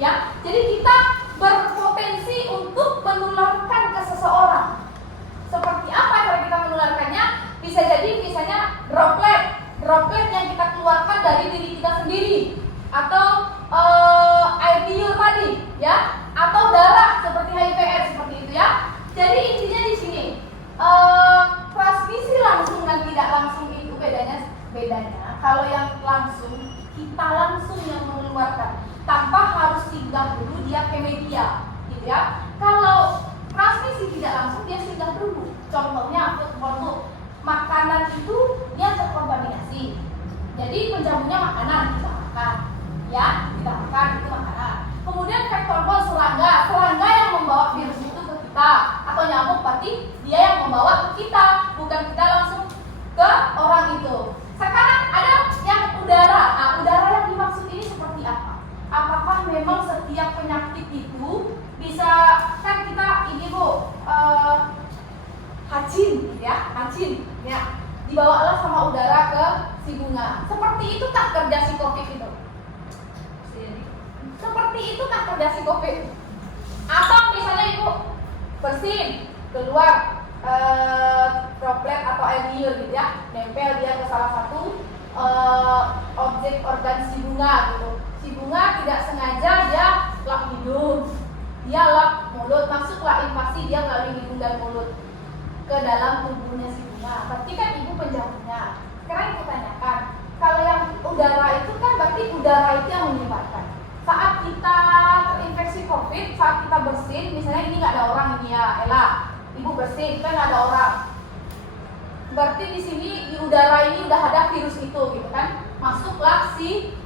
ya. Jadi kita berpotensi untuk menularkan ke seseorang. Seperti apa cara kita menularkannya? Bisa jadi misalnya droplet yang kita keluarkan dari diri kita sendiri, atau air liur tadi, ya, atau darah seperti HIV/AIDS seperti itu ya. Jadi intinya di sini transmisi langsung dan tidak langsung itu bedanya kalau yang langsung kita langsung yang mengeluarkan tanpa harus singgah dulu dia ke media, gitu ya. Kalau transmisi tidak langsung dia singgah dulu. Contohnya untuk makanan itu dia terkontaminasi. Jadi penjamunya makanan kita makan, ya, kita makan itu makanan. Kemudian vektor serangga yang membawa virus itu ke kita, atau nyamuk berarti dia yang membawa ke kita, bukan kita langsung ke orang itu. Sekarang ada yang udara. Nah, udara yang dimaksud ini seperti apa? Apakah memang setiap penyakit itu bisa, kan kita ini Bu, hacin ya, dibawalah sama udara ke si Bunga. Seperti itu tak kerja si COVID itu? Seperti itu tak kerja si COVID? Atau misalnya Ibu bersin, keluar droplet atau air liur gitu ya, nempel dia ke salah satu objek organ si Bunga gitu. Si Bunga tidak sengaja dia lap hidung, dia lap mulut, masuklah invasi dia melalui hidung dan mulut ke dalam tubuhnya si Bunga. Berarti kan ibu penjamunya. Sekarang ibu tanyakan, kalau yang udara itu kan berarti udara itu yang menyebarkan. Saat kita terinfeksi COVID, saat kita bersin, misalnya ini nggak ada orang ini ya, Ella, ibu bersin, kan nggak ada orang. Berarti di sini di udara ini udah ada virus itu, gitu kan? Masuklah si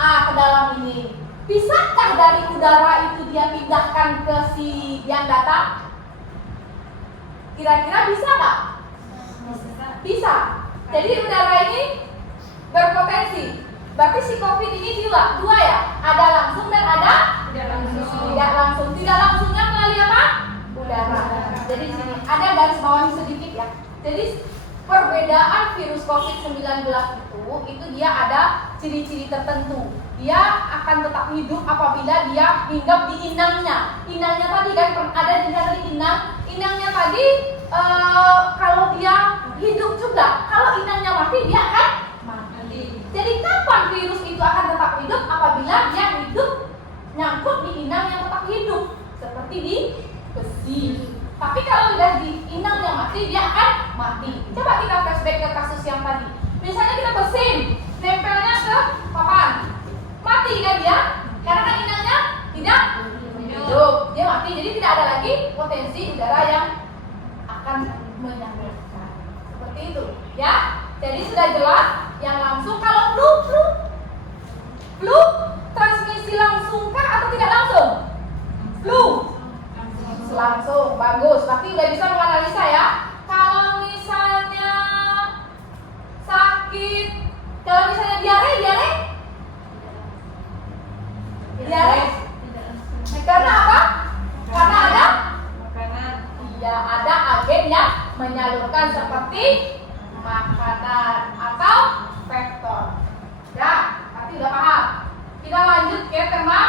A ke dalam ini. Bisakah dari udara itu dia pindahkan ke si yang datang? Kira-kira bisa nggak? Bisa. Jadi udara ini berpotensi Berarti si COVID ini dua ya, ada langsung dan ada tidak langsung. Tidak langsungnya melalui apa? Udara. Jadi di sini ada garis bawahi sedikit ya. Jadi perbedaan virus COVID-19 itu dia ada ciri-ciri tertentu. Dia akan tetap hidup apabila dia hinggap di inangnya. Inangnya tadi kan ada di tadi inang. Inangnya tadi kalau dia hidup juga, kalau inangnya mati dia akan mati. Jadi kapan virus itu akan tetap hidup? Apabila dia hidup nyangkut di inang yang tetap hidup, seperti di besi. Tapi kalau sudah di inang yang mati, dia akan mati. Coba kita flashback ke kasus yang tadi. Misalnya kita bersin, nempelnya ke papan, mati kan dia? Karena kan inangnya tidak hidup, dia mati. Jadi tidak ada lagi potensi udara yang akan menyambutkan. Seperti itu, ya. Jadi sudah jelas. Yang langsung kalau flu transmisi langsungkah atau tidak langsung? Flu langsung, bagus. Berarti udah bisa menganalisa ya. Kalau misalnya sakit, kalau misalnya diare, karena apa? Karena ada makanan. Iya, ada agen yang menyalurkan seperti makanan atau vektor. Ya, berarti udah paham. Kita lanjut ke tema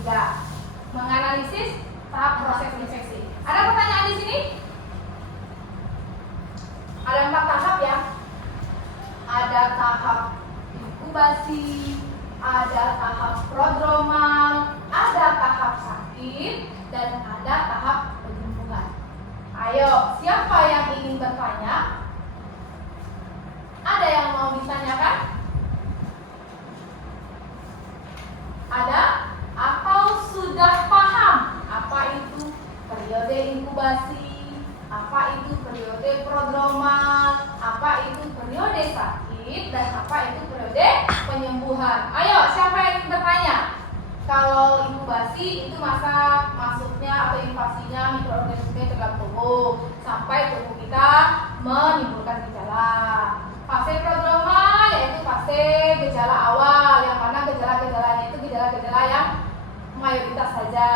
3. Menganalisis tahap proses infeksi. Ada pertanyaan di sini? Ada 4 tahap ya. Ada tahap inkubasi, ada tahap prodromal, ada tahap sakit, dan ada tahap penyembuhan. Ayo, siapa yang ingin bertanya? Ada yang mau ditanyakan? Ada? Atau sudah paham apa itu periode inkubasi, apa itu periode prodromal, apa itu periode sakit, dan apa itu periode penyembuhan? Ayo, siapa yang ingin bertanya? Kalau inkubasi itu masa masuknya atau invasinya mikroorganisme ke dalam tubuh sampai tubuh kita menimbulkan gejala. Fase prodromal yaitu fase gejala awal, yang mana gejala-gejalanya itu gejala-gejala yang mayoritas saja.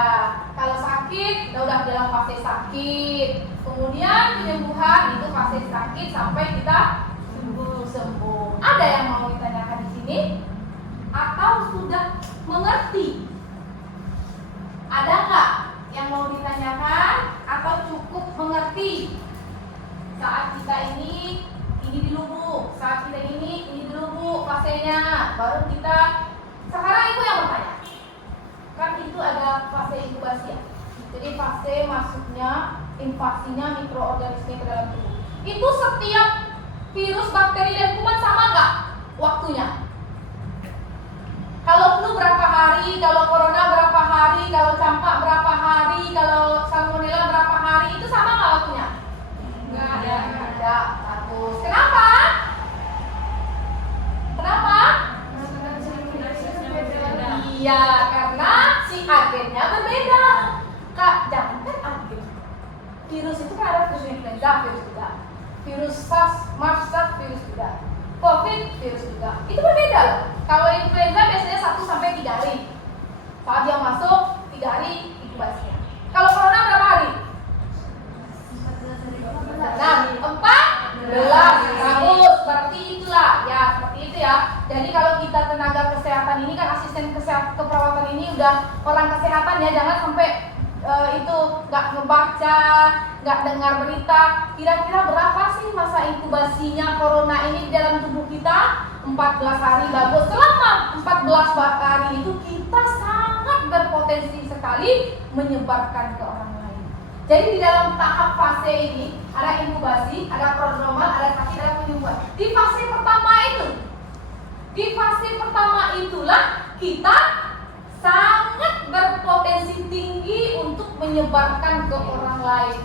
Kalau sakit, kita udah dalam fase sakit. Kemudian penyembuhan itu fase sakit sampai kita sembuh. Ada yang mau ditanyakan di sini? Atau sudah mengerti? Ada nggak yang mau ditanyakan? Atau cukup mengerti? Saat kita ini dilubuk, saat kita ini dilubuk fasenya, baru kita sekarang ibu yang bertanya. Kan itu ada fase inkubasi ya. Jadi fase masuknya invasinya mikroorganisme ke dalam tubuh. Itu setiap virus, bakteri, dan kuman sama nggak waktunya? Kalau flu berapa hari, kalau corona berapa hari, kalau campak berapa hari, kalau salmonella berapa hari, itu sama nggak waktunya? Enggak ada. Bagus. Kenapa? Iya, karena si agennya berbeda. Kak, jangankan agen. Virus itu kan ada virus influenza, virus juga. Virus SARS, virus juga. COVID, virus juga. Itu berbeda. Kalau influenza biasanya 1-3 hari. Saat dia masuk, 3 hari inkubasinya. Kalau corona berapa hari? 14. Bagus, berarti itulah ya, seperti itu ya. Jadi kalau kita tenaga kesehatan ini kan asisten keperawatan ini udah orang kesehatan ya, jangan sampai itu nggak ngebaca, nggak dengar berita. Kira-kira berapa sih masa inkubasinya corona ini di dalam tubuh kita? 14 hari. Bagus. Selama 14 hari itu kita sangat berpotensi sekali menyebarkan ke orang lain. Jadi di dalam tahap fase ini ada inkubasi, ada prodromal, ada sakit, ada penyembuhan. Di fase pertama itulah kita sangat berpotensi tinggi untuk menyebarkan ke orang lain,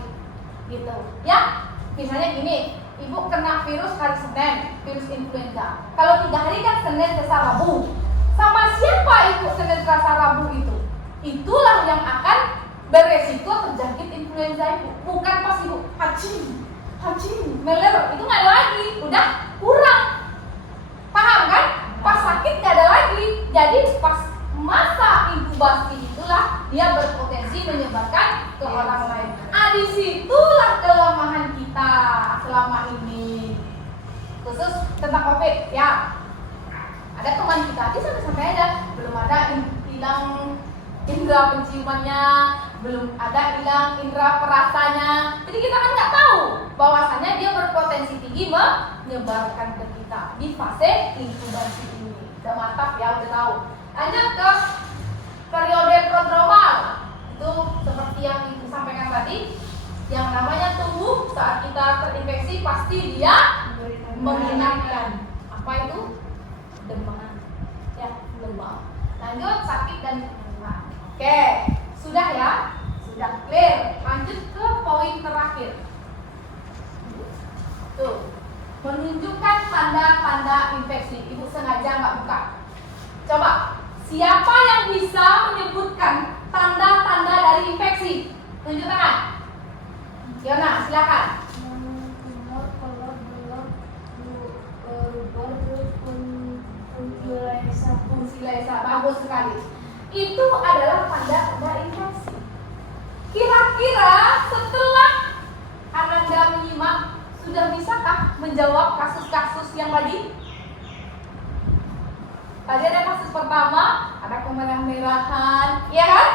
gitu. Ya, misalnya gini, ibu kena virus hari Senin, virus influenza. Kalau 3 hari kan Senin, Selasa, Rabu. Sama siapa ibu Senin, Selasa, Rabu itu? Itulah yang akan beresiko terjangkit influenza ibu. Bukan pas ibu hacing, meler, itu nggak lagi, udah kurang. inkubasi itulah dia berpotensi menyebarkan ke orang lain. Disitulah kelemahan kita selama ini, khusus tentang COVID ya. Ada teman kita, dia sampai-sampai ada belum ada hilang indera penciumannya, belum ada hilang indera perasanya. Jadi kita kan nggak tahu bahwasannya dia berpotensi tinggi menyebarkan ke kita di fase inkubasi ini. Udah mantap ya, udah tahu. Lanjut ke periode prodromal. Itu seperti yang ibu sampaikan tadi, yang namanya tubuh saat kita terinfeksi pasti dia mengingatkan. Apa itu? Demam. Ya, demam. Lanjut sakit dan penuaan. Oke, sudah ya? Sudah clear. Lanjut ke poin terakhir. Tuh, menunjukkan tanda-tanda infeksi. Ibu sengaja nggak buka. Coba, siapa yang bisa menyebutkan tanda-tanda dari infeksi? Tunjuk tangan. Yona, silakan. Tumor, kolon, belum, rubor, terus Fungsi laisa, bagus sekali. Itu adalah tanda-tanda infeksi. Kira-kira setelah Ananda menyimak, sudah bisakah menjawab kasus-kasus yang tadi? Tadi ada kasus pertama, ada kemerah-merahan, iya kan?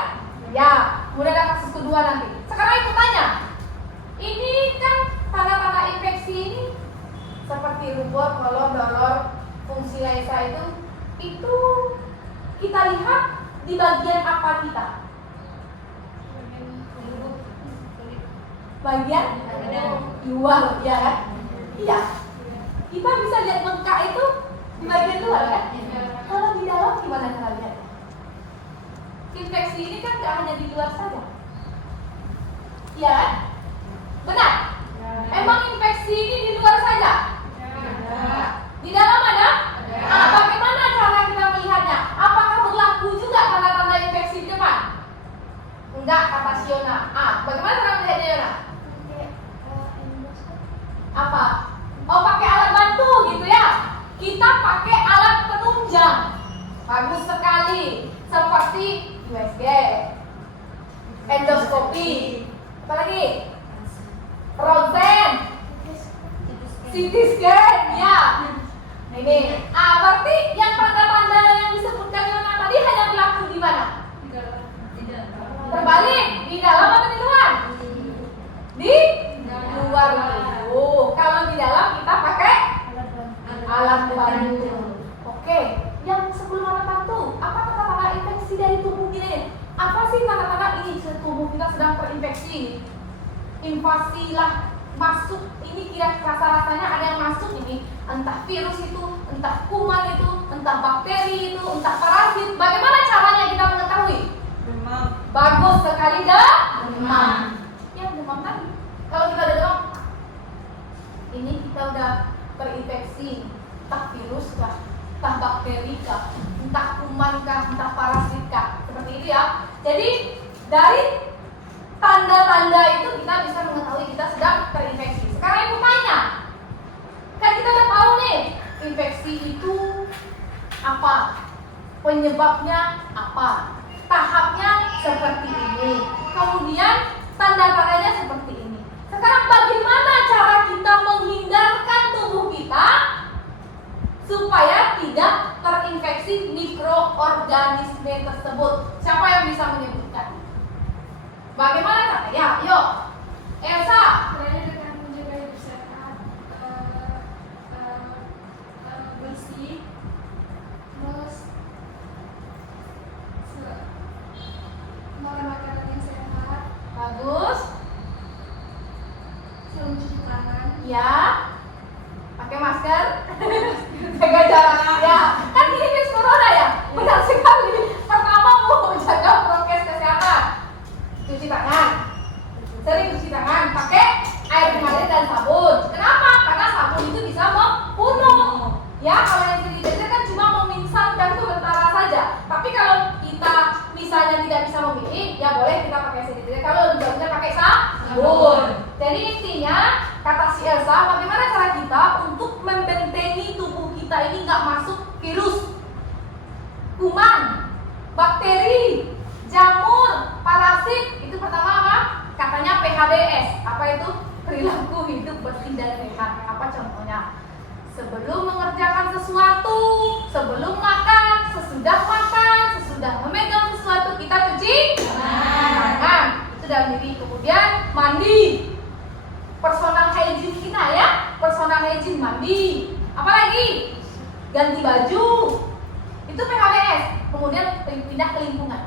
Ya, kemudian ada kasus kedua nanti. Sekarang aku tanya, ini kan tanda-tanda infeksi ini seperti rubor, kolon, dolor, fungsi laisa itu kita lihat di bagian apa kita? Bagian luar, ya kan? Iya. Kita bisa lihat bengkak itu di bagian luar kan? Kalau di dalam gimana cara lihatnya? Infeksi ini kan gak hanya di luar saja. Iya kan? Benar? Emang infeksi ini di luar saja? Di dalam ada? Bagaimana cara kita melihatnya? Apakah berlaku juga tanda-tanda infeksi di depan? Enggak, kata Siona. Bagaimana cara melihatnya, Yona? Apa? Oh, pakai alat bantu gitu ya? Kita pakai alat penunjang. Bagus sekali. Seperti USG, endoskopi, apa lagi? Ronsen, CT scan, ya. Ini, berarti yang tanda-tanda yang disebutkan Yona tadi hanya berlaku di mana? Terbalik, di dalam atau di luar? Di luar dulu. Kalau di dalam kita pakai alat bantu. Oke, yang sebelum alat bantu, apa tanda-tanda infeksi dari tubuh kita ini? Apa sih tanda-tanda ini tubuh kita sedang terinfeksi? Invasi lah masuk ini, kira rasa-rasanya ada yang masuk ini, entah virus itu, entah kuman itu, entah bakteri itu, entah parasit. Bagaimana caranya kita mengetahui? Demam. Bagus sekali dah. Demam. Ya, demam tadi. Kalau kita ada demam, ini kita udah terinfeksi, entah virus kah, entah bakteri kah, entah kuman kah, entah parasit kah. Seperti itu ya. Jadi dari tanda-tanda itu kita bisa mengetahui kita sedang terinfeksi. Sekarang ibu tanya, kan kita udah tahu nih infeksi itu apa, penyebabnya apa, tahapnya seperti ini, kemudian tanda-tandanya seperti ini. Sekarang bagaimana cara kita menghindarkan tubuh kita supaya tidak terinfeksi mikroorganisme tersebut? Siapa yang bisa menyebutkan? Bagaimana caranya? Yuk, Elsa. Caranya dengan menjaga hidup sehat, bersih, terus makan makanan yang sehat, Bagus. selalu cuci tangan. Ya. Pakai masker. Jaga jarak. Ya. Kan ini virus corona ya. Benar sekali. Pertama mau jaga prokes kesehatan. Cuci tangan. Sering cuci tangan. Pakai air mengalir dan sabun. Kenapa? Karena sabun itu bisa membunuh. Ya, kalau yang cerita kan cuma meminsalkan sementara saja. Tapi kalau kita misalnya tidak bisa memilih, ya boleh kita pakai sedikit. Kalau lebih pakai sabun. Jadi intinya kata si Elsa, bagaimana cara kita untuk membentengi tubuh kita ini nggak masuk virus, kuman, bakteri, sebelum mengerjakan sesuatu, sebelum makan, sesudah memegang sesuatu kita cuci tangan. Itu dalam diri. Kemudian mandi. Personal hygiene kita ya, personal hygiene mandi. Apalagi? Ganti baju. Itu PHBS. Kemudian pindah ke lingkungan.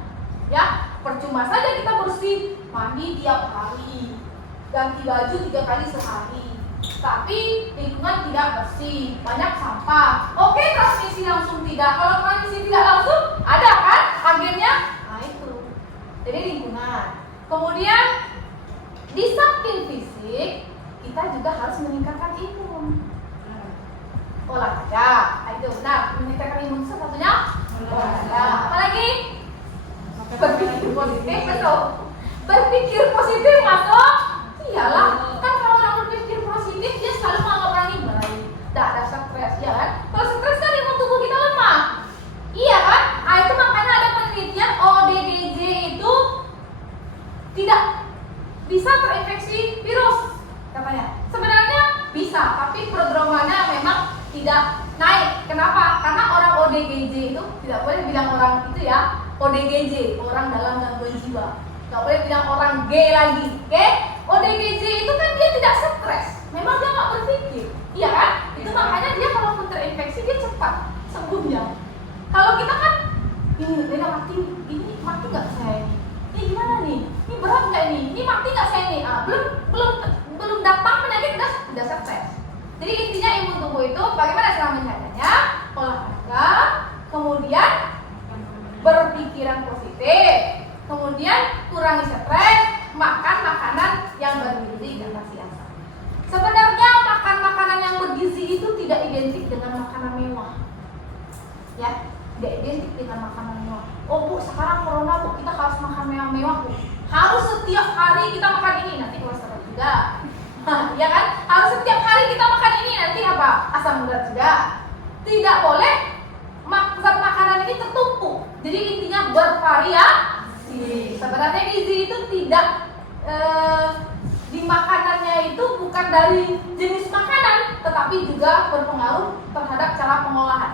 Ya, percuma saja kita bersih, mandi tiap hari, ganti baju 3 kali sehari, tapi lingkungan tidak bersih, banyak sampah. Oke, transmisi langsung tidak. Kalau transmisi tidak langsung, ada kan agennya? Nah itu. Jadi lingkungan. Kemudian di samping fisik, kita juga harus meningkatkan imun. Olahraga, itu benar. Meningkatkan imun satunya olahraga. Apalagi? Berpikir positif, betul. Berpikir positif masuk. Iyalah, kan kalau orang berpikir positif dia selalu menganggap orang ini baik. Tidak ada stres, ya kan? Kalau stres kan imun tubuh kita lemah. Iya kan? Nah, itu makanya ada penelitian ODGJ itu tidak bisa terinfeksi virus katanya. Sebenarnya bisa, tapi programannya memang tidak naik. Kenapa? Karena orang ODGJ itu tidak boleh bilang orang itu ya. ODGJ, orang dalam gangguan jiwa. Nggak boleh bilang orang G lagi, oke? ODGJ itu kan dia tidak stres, memang dia nggak berpikir, iya kan? Itu makanya dia kalaupun terinfeksi dia cepat sembuhnya. Kalau kita kan, ini mati nggak saya ini gimana nih? Ini berat nggak ini mati nggak saya ini? Belum datang penyakit udah stres. Jadi intinya imun tubuh itu bagaimana cara menjaganya? Olahraga, kemudian berpikiran positif, kemudian kurangi stres, makan makanan yang bergizi dan bersiasat. Sebenarnya makan makanan yang bergizi itu tidak identik dengan makanan mewah, ya, tidak identik dengan makanan mewah. Oh bu, sekarang corona bu, kita harus makan mewah bu. Harus setiap hari kita makan ini, nanti kolesterol juga. Ya kan? Harus setiap hari kita makan ini, nanti apa? Asam urat juga. Tidak boleh zat makanan ini tertumpuk. Jadi intinya bervariasi. Sebenarnya gizi itu tidak di makanannya itu bukan dari jenis makanan, tetapi juga berpengaruh terhadap cara pengolahan.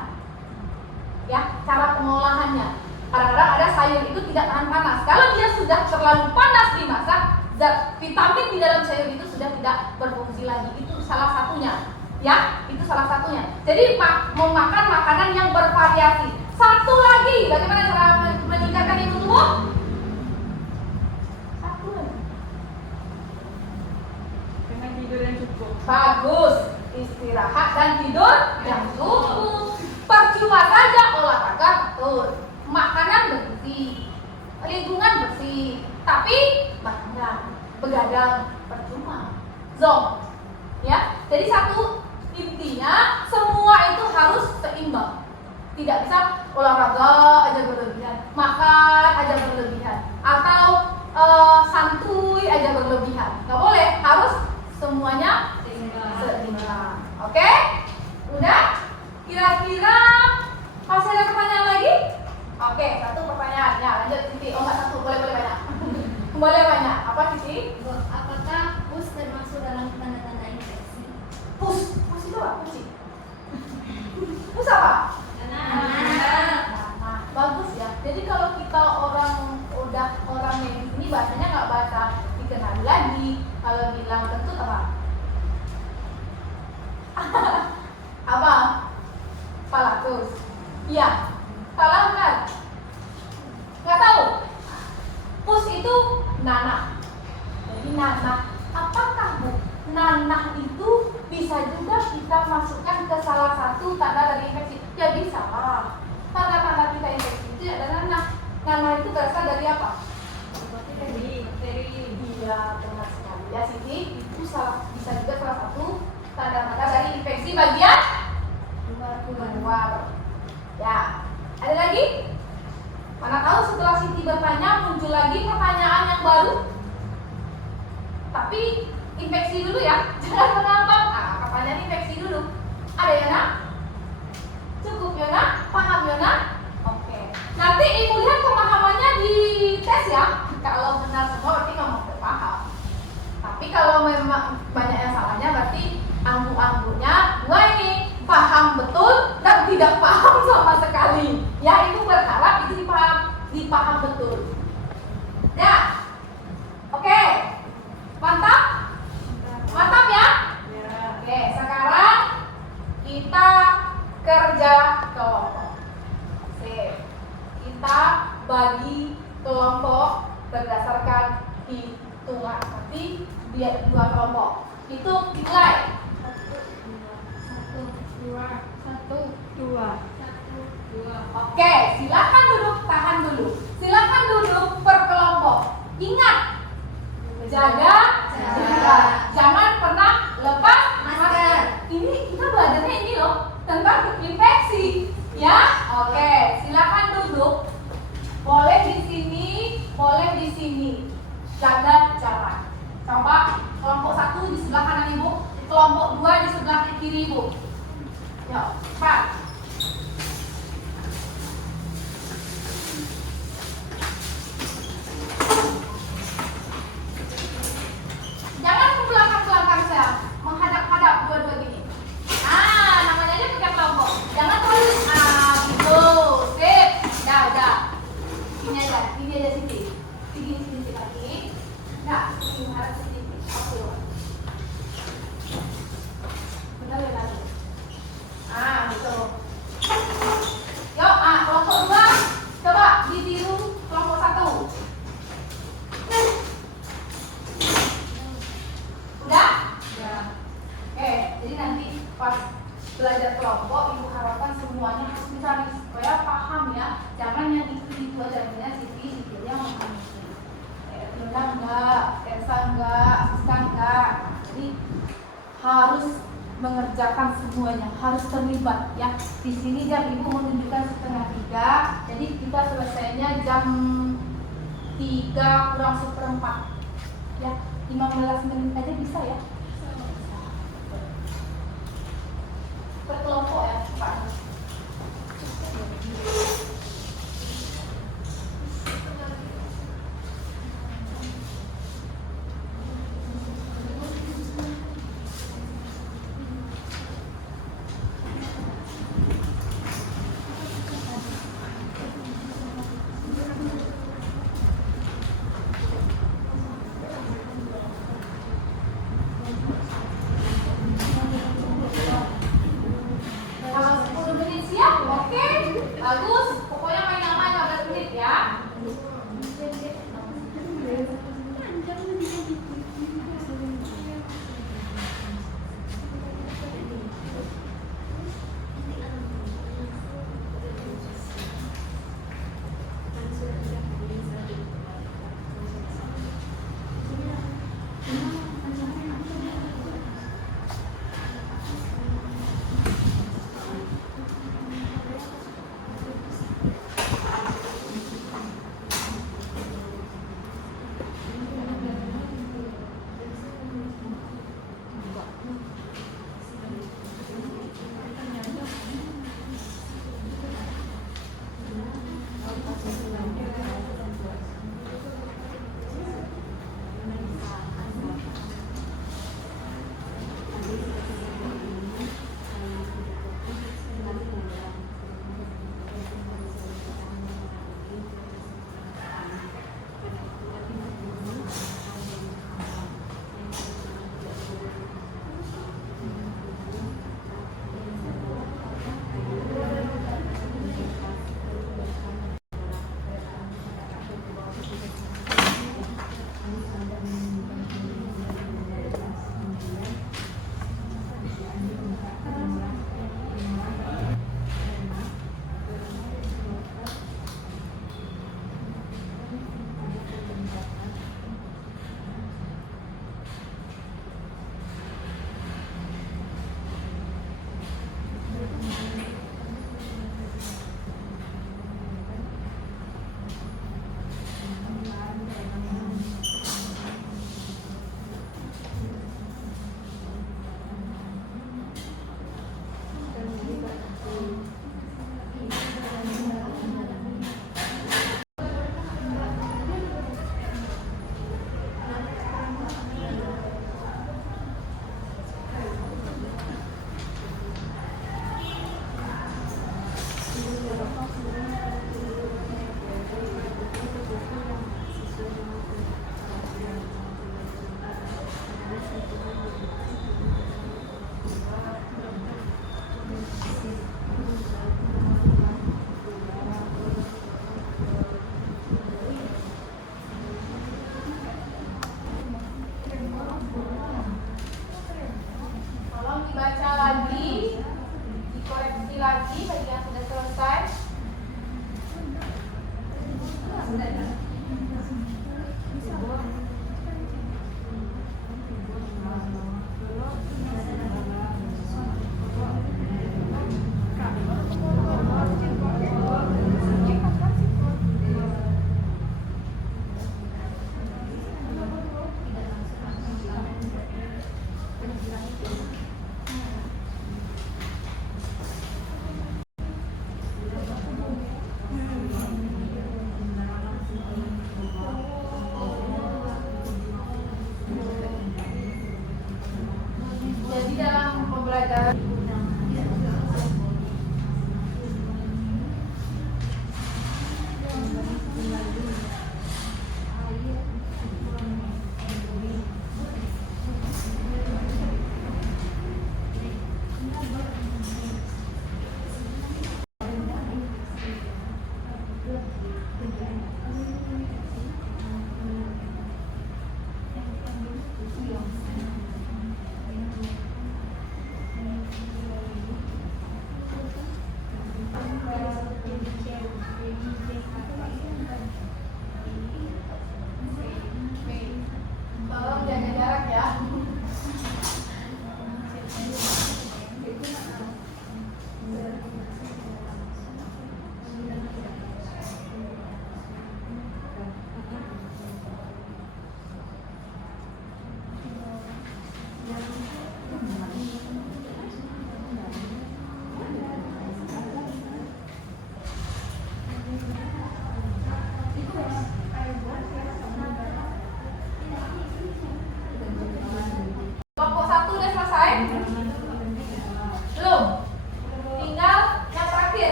Ya, cara pengolahannya. Kadang-kadang ada sayur itu tidak tahan panas. Kalau dia sudah terlalu panas dimasak, zat vitamin di dalam sayur itu sudah tidak berfungsi lagi. Itu salah satunya. Ya, itu salah satunya. Jadi memakan makanan yang bervariasi. Satu lagi, bagaimana cara meningkatkan imun tubuh? Satu lagi. Dengan tidur yang cukup. Bagus, istirahat dan tidur yang cukup. Percuma saja olahraga betul, makanan bergizi, lingkungan bersih, tapi begadang percuma. Zong, ya. Jadi satu, intinya semua itu harus seimbang. Tidak bisa olahraga aja berlebihan, makan aja berlebihan, atau santuy aja berlebihan. Nggak boleh, harus semuanya seimbang. Oke? Udah? Kira-kira masih ada pertanyaan lagi? Oke, satu pertanyaan. Ya, lanjut Siti. Oh nggak satu, boleh banyak. Boleh banyak. Apa Siti? Apakah pus termasuk dalam tanda-tanda infeksi? Pus itu apa? Pus apa? Nah, bagus ya. Jadi kalau kita orang medis ini bahasanya nggak bahasa dikenali lagi. Kalau bilang kentut apa? Apa? Palakus. Iya. Salah kan? Nggak tahu. Pus itu nanah. Jadi nanah. Apakah bu? Nanah itu bisa juga kita masukkan ke salah satu tanda dari infeksi. Ya bisa lah. Tanda-tanda kita infeksi itu ada nanah. Nanah itu berasal dari apa? Bakteri. Iya, benar sekali. Ya Siti, itu bisa juga salah satu tanda-tanda dari infeksi bagian luar. Ya, ada lagi? Mana tahu setelah Siti bertanya muncul lagi pertanyaan yang baru. Tapi infeksi dulu ya, jangan mengambang. Pertanyaan infeksi dulu. Ada ya nak? Cukup Yona? Paham Yona? Oke. Nanti ibu lihat pemahamannya di tes ya. Kalau benar semua berarti memang udah paham. Tapi kalau memang banyak yang salahnya berarti anggu-anggunya dua ini. Paham berdasarkan hitungan. Nanti dia 2 kelompok. Hitung, dimulai. 1, 2. Oke, silakan duduk, tahan dulu. Silakan duduk per kelompok. Ingat, jaga jarak. Jangan pernah lepas masker. Ini kita belajarnya ini loh tentang infeksi, ya. Oke, silakan duduk. Boleh di sini, boleh di sini. Jaga jarak. Coba kelompok 1 di sebelah kanan ibu, kelompok 2 di sebelah kiri ibu. Yuk, cepat. Jangan ke belakang-belakang saya, menghadap-hadap dua-dua gini. Namanya aja kerja kelompok. Jangan terlalu gitu. Sip. Udah. Ini aja sini. Sini lagi. Nah, ini harap sini. Oke. Benar lagi. Gitu. Yuk, kelompok 2 coba ditiru kelompok 1. Udah? Oke, jadi nanti pas belajar kelompok, ibu harapkan semuanya harus bisa nih, supaya paham ya. Jangan yang itu aja, misalnya Siti-Sitinya memahami. Tunda enggak, Elsa enggak, Siska enggak. Jadi harus mengerjakan semuanya, harus terlibat ya. Di sini jam ibu menunjukkan 2:30, jadi kita selesainya jam 3 kurang 1/4 ya. 15 menit aja bisa ya. Per kelompok ya, Pak. Kalau 10 menit siap, oke, bagus. Pokoknya paling lama 15 menit ya.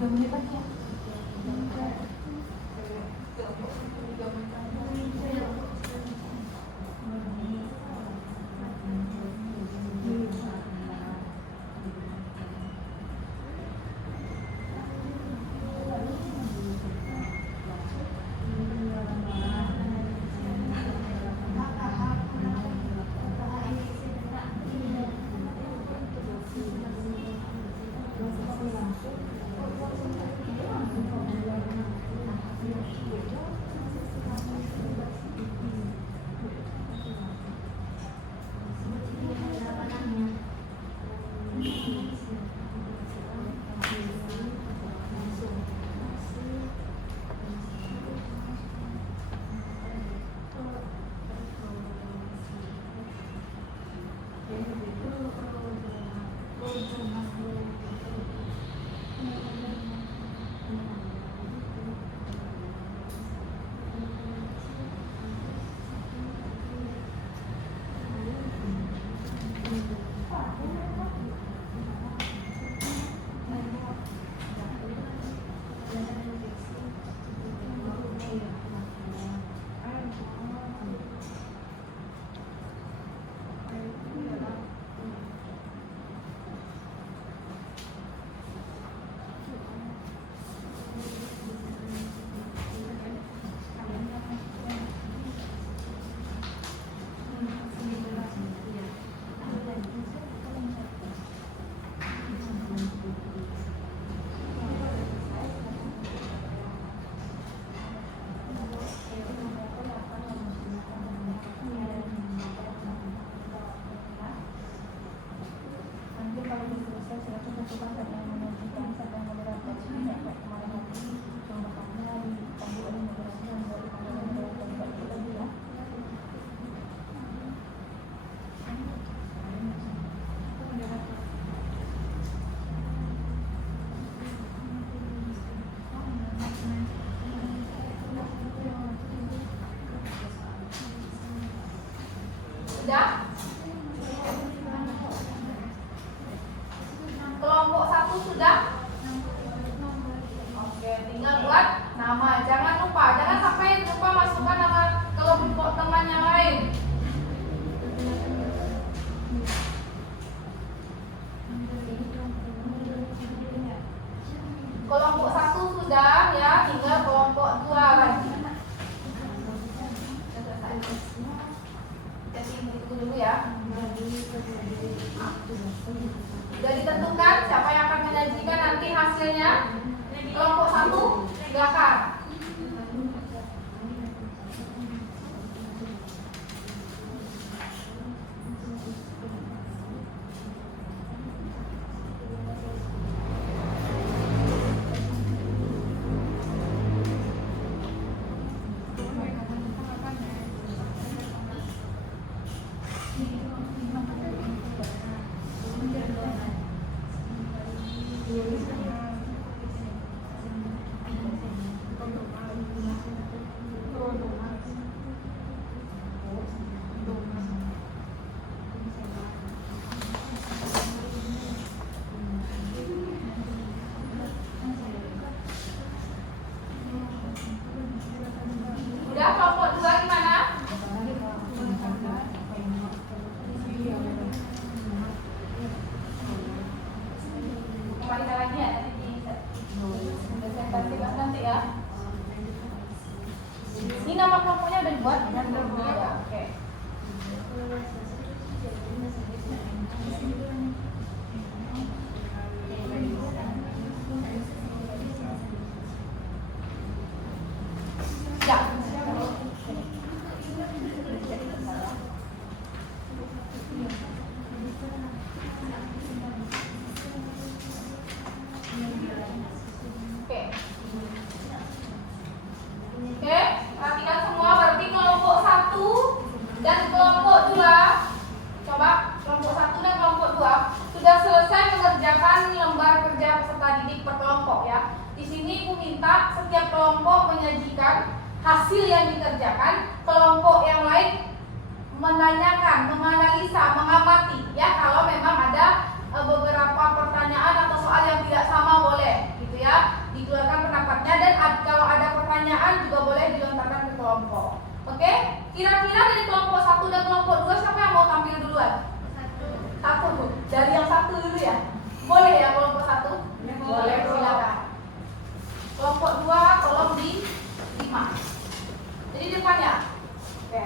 3 menit lagi ya. Sudah? Kelompok 1 sudah? Oke, tinggal buat nama. Jangan lupa, jangan sampai lupa masukkan nama kelompok teman yang lain. Kelompok 1 sudah ya, tinggal kelompok 2 lagi. Jadi itu dulu ya. Sudah ditentukan siapa yang akan menyajikan nanti hasilnya. Kelompok 1 silakan. Udah kelompok 2 gimana? Kembalikan lagi ya nanti ya. Ini nama kelompoknya udah dibuat? Ya, oke. Ya. Oke. Oke, perhatikan semua, berarti kelompok 1 dan kelompok 2. Coba kelompok 1 dan kelompok 2 sudah selesai mengerjakan lembar kerja peserta didik per kelompok ya. Di sini Ibu minta setiap kelompok menyajikan hasil yang dikerjakan, kelompok yang lain menanyakan, menganalisa, mengamati ya. Kalau memang ada beberapa pertanyaan atau soal yang tidak sama boleh gitu ya. Kira-kira dari kelompok 1 dan kelompok 2 siapa yang mau tampil duluan? Satu Bu. Dari yang satu dulu ya. Boleh ya kelompok 1? Boleh, silakan. Kelompok 2 tolong di 5. Jadi depan ya. Oke.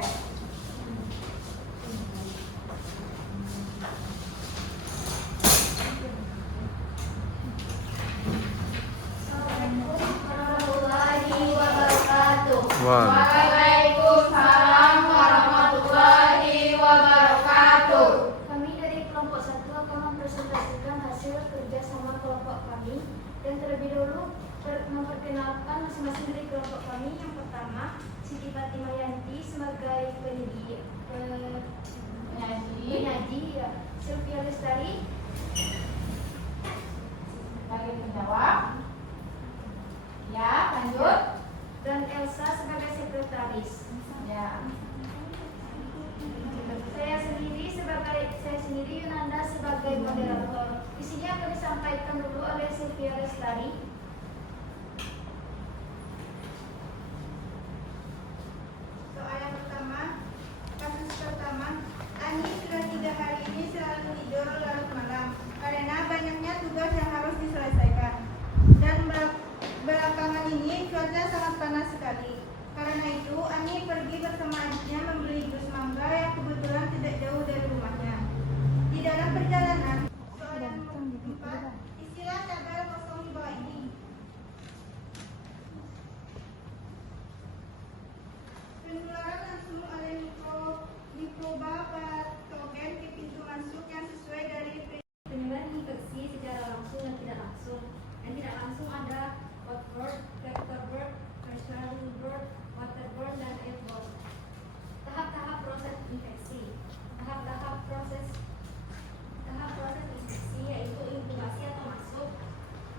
Assalamualaikum warahmatullahi wabarakatuh. Waalaikumsalam warahmatullahi wabarakatuh. Kami dari kelompok 1 akan mempresentasikan hasil kerjasama kelompok kami. Dan terlebih dahulu memperkenalkan masing-masing dari kelompok kami. Yang pertama, Siti Fatimah Yanti sebagai penyaji, ya. Sylvia Lestari Sebagai penjawab. Ya, lanjut. dan Elsa sebagai sekretaris. Ya. Saya sendiri Yunanda sebagai moderator. Di sini akan disampaikan dulu oleh Sylvia Lestari. Soal yang pertama, kasus pertama, Ani sudah 3 hari ini selalu tidur larut malam karena banyaknya tugas yang harus diselesaikan. Dan belakangan ini cuaca sangat panas sekali. Karena itu, Ani pergi bersama adiknya membeli jus mangga yang kebetulan tidak jauh dari rumahnya. Di dalam perjalanan, soal yang keempat, istilah tabel kosong di bawah ini. Penularan langsung oleh mikroba patogen di pintu masuk yang sesuai dari Penyebaran infeksi secara langsung dan tidak langsung. Yang tidak langsung ada outward, vector-borne, pressure-borne, waterborne, dan airborne. Tahap-tahap proses infeksi. Tahap proses infeksi yaitu inkubasi atau masuk,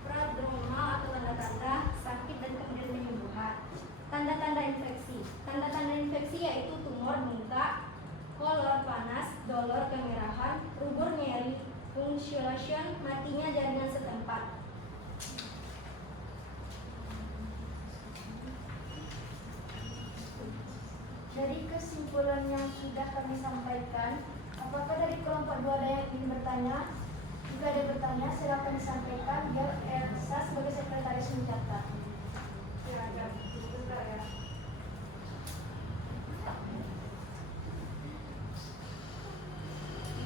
prodromal atau tanda-tanda sakit dan kemudian penyembuhan. Tanda-tanda infeksi. Tanda-tanda infeksi yaitu tumor muka, kolor panas, dolor kemerahan, rubur nyeri, punctuation, matinya jaringan setempat. Dari kesimpulan yang sudah kami sampaikan, apakah dari kelompok 2 ada yang ingin bertanya? Jika ada yang bertanya, silakan disampaikan biar Elsa sebagai sekretaris mencatat. Ya, sebentar ya.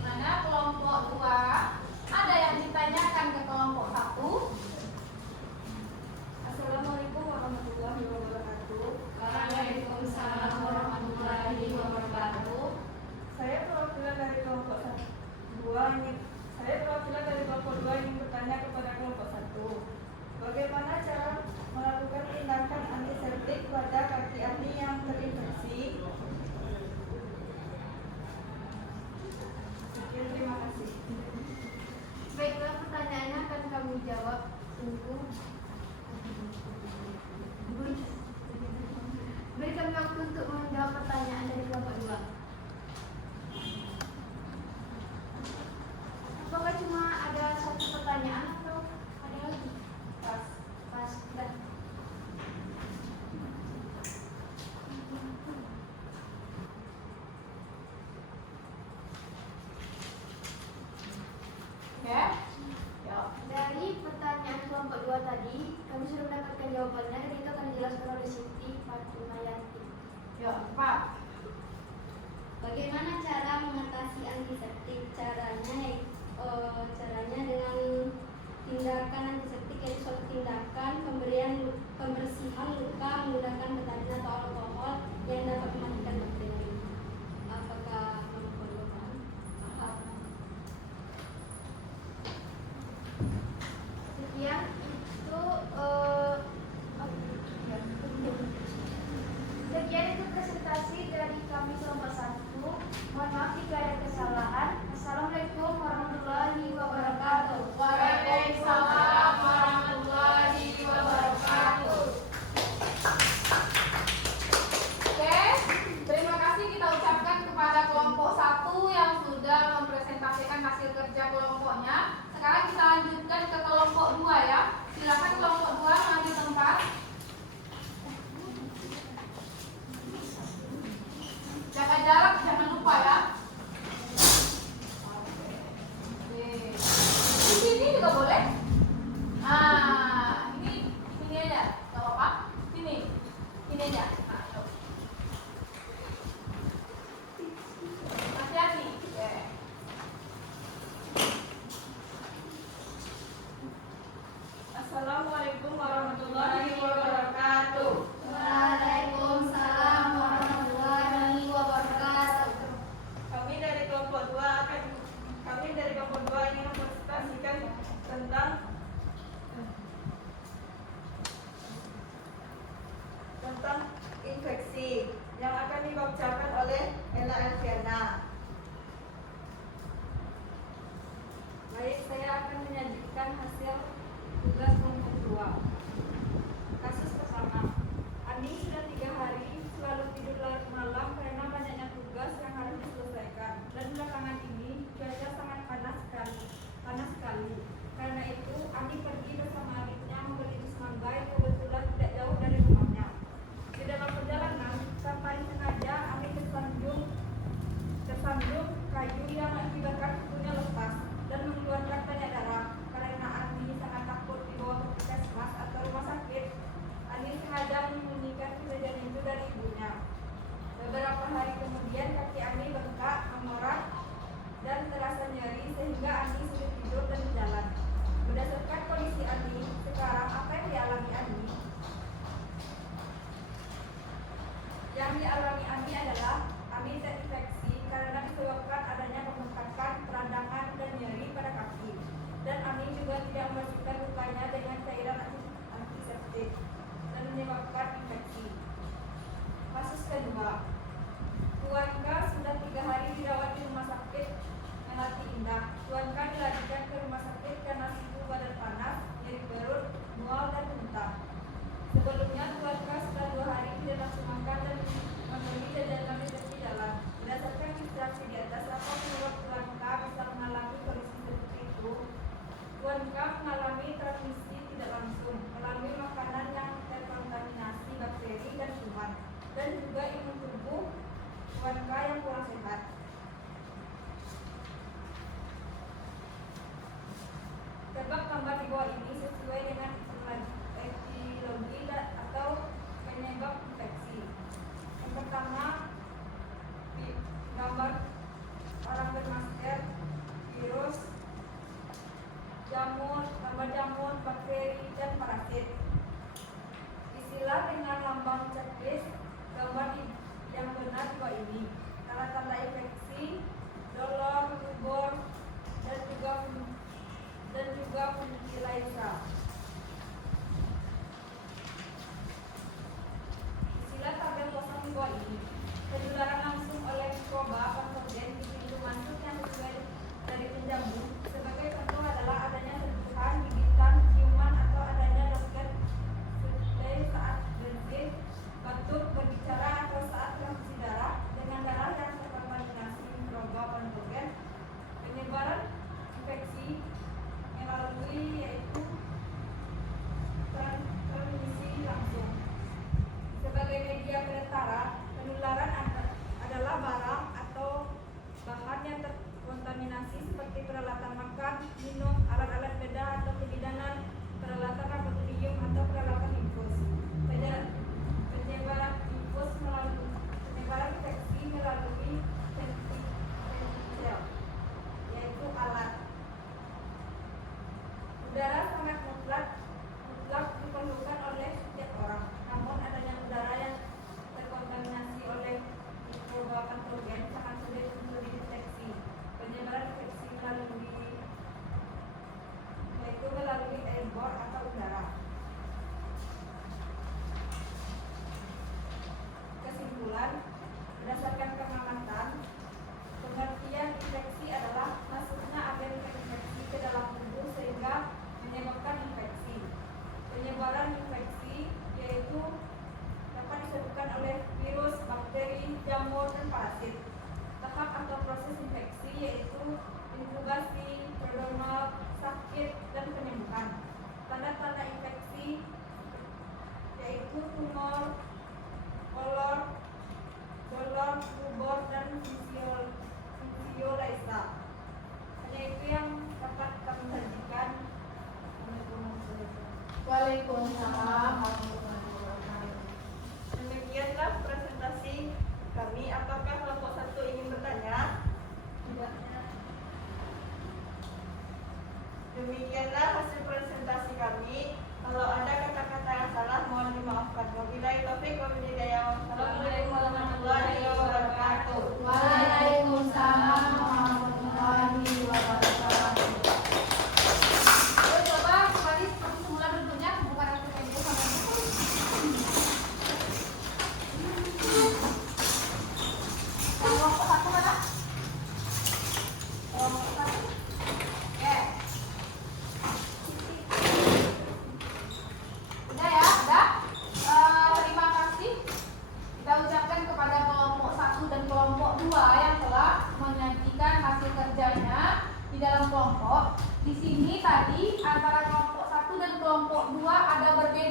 Mana kelompok 2? Ada yang ditanyakan ke kelompok 1? Assalamualaikum warahmatullahi wabarakatuh. Waalaikumsalam warahmatullahi wabarakatuh. Saya perwakilan dari kelompok 2 ingin bertanya kepada kelompok 1. Bagaimana cara melakukan tindakan antiseptik pada kaki Ani yang terinfeksi? Sekian, terima kasih. Baiklah, pertanyaannya akan kami jawab. Tunggu. Berikan waktu untuk menjawab pertanyaan dari kelompok 2. Apakah cuma ada satu pertanyaan atau ada lagi? Pas. Dah. Ya. Ya. Dari pertanyaan kelompok 2 tadi, kami sudah mendapatkan jawabannya dan itu akan dijelaskan oleh Siti Fatimah Yanti. Ya, cepat. Bagaimana cara mengatasi antiseptik? Caranya dengan tindakan antiseptik yaitu suatu tindakan pembersihan luka menggunakan betadine atau alkohol yang dapat mematikan bakteri. Apakah kelompok 2 paham? Paham. Sekian itu presentasi dari kami kelompok 1. Mohon maaf jika ada kesalahan. Assalamualaikum warahmatullahi wabarakatuh. Waalaikumsalam warahmatullahi wabarakatuh. tentang infeksi yang akan dibacakan oleh Ella Elviana. Baik, saya akan menyajikan hasil tugas kelompok 2. Kasus pertama, Ani sudah 3 hari selalu tidur larut malam karena banyaknya tugas yang harus diselesaikan. Dan belakangan ini cuaca sangat panas sekali. Karena itu, Ani pergi bersama adiknya membeli jus mangga yang kebetulan tidak jauh dari rumahnya. Di dalam perjalanan, sampai sengaja Ani tersandung kayu yang mengakibatkan kukunya lepas dan mengeluarkan banyak darah. Karena Ani sangat takut dibawa ke puskesmas atau rumah sakit, Ani sengaja menyembunyikan kejadian itu dari ibunya. Beberapa hari kemudian kaki Ani bengkak, mengorat, dan terasa nyeri sehingga Ani sulit tidur dan berjalan. Berdasarkan kondisi Ani sekarang, apa yang dialami Ani? Yang dialami Ani adalah Ani terinfeksi karena disebabkan adanya pembengkakan, peradangan, dan nyeri pada kaki. Dan Ani juga tidak membersihkan lukanya dengan cairan antiseptik dan menyebabkan infeksi. Kasus kedua, Tuan K sudah 3 hari dirawat di rumah sakit Melati Indah. Tuan K dilarikan ke rumah sakit karena suhu badan panas, nyeri perut, mual, dan muntah. Sebelumnya Tuan K sudah 2 hari tidak nafsu makan dan membeli jajanan di tepi jalan. Berdasarkan instruksi di atas, apa penyebab Tuan K bisa mengalami kondisi seperti itu? Tuan K mengalami transmisi tidak langsung melalui makanan yang terkontaminasi bakteri dan kuman, dan juga imun tubuh Tuan K yang kurang sehat. Sebab gambar di bawah ini sesuai dengan etiologi atau penyebab infeksi. Yang pertama, gambar orang bermasker, virus, gambar jamur, bakteri, dan parasit. Istilah dengan lambang checklist, gambar yang benar di bawah ini. Tanda-tanda infeksi, dolor, rubor, dan juga influenza. Istilah tabel kosong di bawah ini. Penularan langsung oleh mikroba patogen di pintu masuk yang sesuai dari penjamu. Sebagai contoh adalah adanya sentuhan, gigitan, ciuman, atau adanya dokter survei saat bersin, batuk, berbicara, atau saat transfusi darah dengan darah yang terkontaminasi mikroba patogen. Penyebaran infeksi melalui yaitu transmisi langsung. Sebagai media perantara, penularan adalah barang atau bahan yang terkontaminasi seperti peralatan makan, minum, alat-alat bedah atau kebidanan, peralatan laboratorium atau peralatan infus. Penyebaran infeksi melalui ventil, yaitu alat. Udara sangat mutlak diperlukan oleh setiap orang. Namun adanya udara yang terkontaminasi oleh mikroba patogen sangat sulit untuk dideteksi. Penyebaran infeksi melalui airborne atau udara.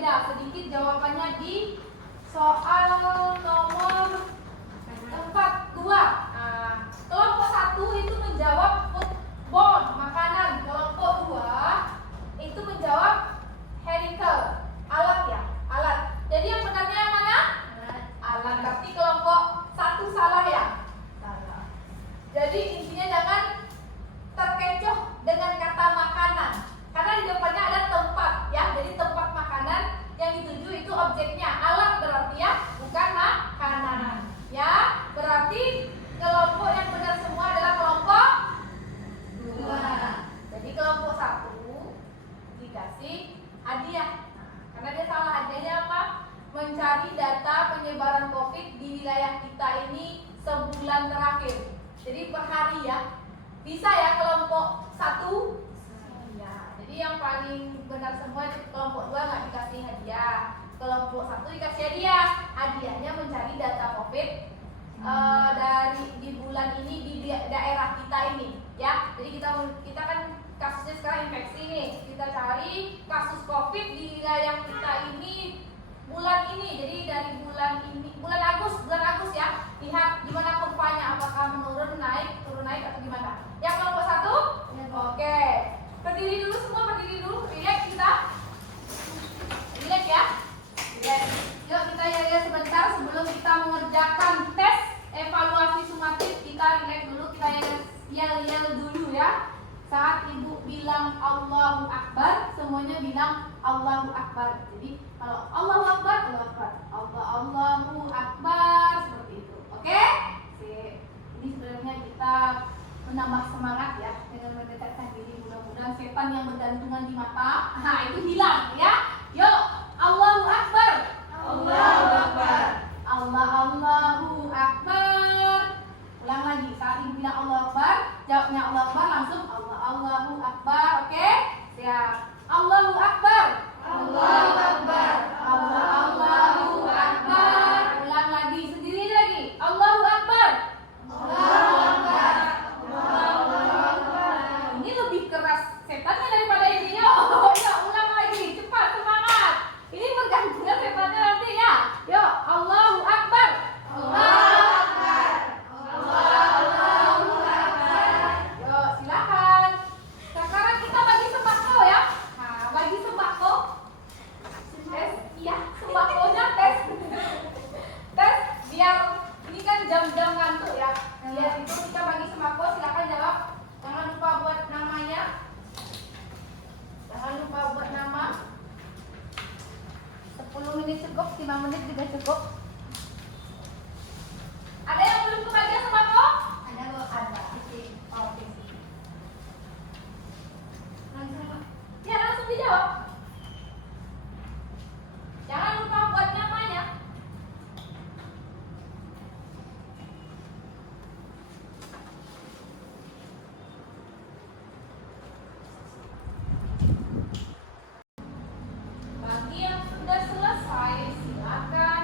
Ya, sedikit jawabannya di soal nomor 42. Nah, kelompok 1 itu menjawab foodborne, makanan. Kelompok 2 itu menjawab vehicle, alat ya, alat. Jadi yang benarnya yang mana? Alat. Berarti kelompok 1 salah ya? Salah. Jadi intinya jangan terkecoh dengan kata makanan. Karena di depannya ada tempat ya. Jadi tempat makanan yang dituju itu objeknya. Alat berarti ya, bukan makanan. Ya, berarti kelompok yang benar semua adalah kelompok 2. Jadi kelompok 1 dikasih hadiah. Nah, karena dia salah, hadiahnya apa? Mencari data penyebaran COVID di wilayah kita ini sebulan terakhir. Jadi per hari ya. Bisa ya kelompok 1? Ya, jadi yang paling benar semua itu kelompok 2 nggak dikasih hadiah. Kelompok 1 dikasih hadiah. Hadiahnya mencari data COVID dari di bulan ini di daerah kita ini ya. Jadi kita kan kasusnya sekarang infeksi nih. Kita cari kasus COVID di wilayah kita ini bulan ini. Jadi dari bulan Agustus ya. Lihat gimana kurvanya, apakah menurun, naik, turun, naik atau gimana. Ya kelompok 1? Ya, Oke. Berdiri dulu semua, berdiri dulu. Relax kita. Relax ya. Relax. Yuk kita ya sebentar sebelum kita mengerjakan tes evaluasi sumatif. Kita relax dulu, kita yel dulu ya. Saat ibu bilang Allahu Akbar, semuanya bilang Allahu Akbar. Jadi kalau Allahu Akbar, Allahu Akbar, Allahu Akbar, seperti itu. Oke? Sip. Ini sebenarnya kita menambah semangat ya dengan mendekatkan diri. Mudah-mudahan setan yang bergantungan di mata, itu hilang ya. Yuk, Allahu Akbar. Allahu Akbar. Allahu Akbar. Ulang lagi, saat ibu bilang Allahu Akbar, jawabnya Allahu Akbar, langsung Allahu Akbar. Oke? Siap. Allahu Akbar. Allahu Akbar. Allahu Akbar. Ulang lagi, sendiri lagi. Allahu Akbar. Allahu Akbar. Ini lebih keras setannya daripada ini. Yuk, ulang lagi, cepat, semangat. Ini bergantungan setannya nanti ya. Yuk, Allahu Akbar. Allahu Akbar. Allahu Akbar. Yuk, silakan. Sekarang kita bagi sembako ya. Nah, bagi sembako. Tes, iya, sembakonya tes. Tes biar ini kan jam-jam ngantuk ya. Biar itu kita bagi sembako, silakan jawab. Jangan lupa buat namanya. Jangan lupa buat nama. 10 menit cukup, 5 menit juga cukup. Ada yang belum kebagian sembako? Ada Bu. Ada. Oke. Langsung Ya, langsung dijawab. Jangan lupa buat namanya. Bagi yang sudah selesai, silakan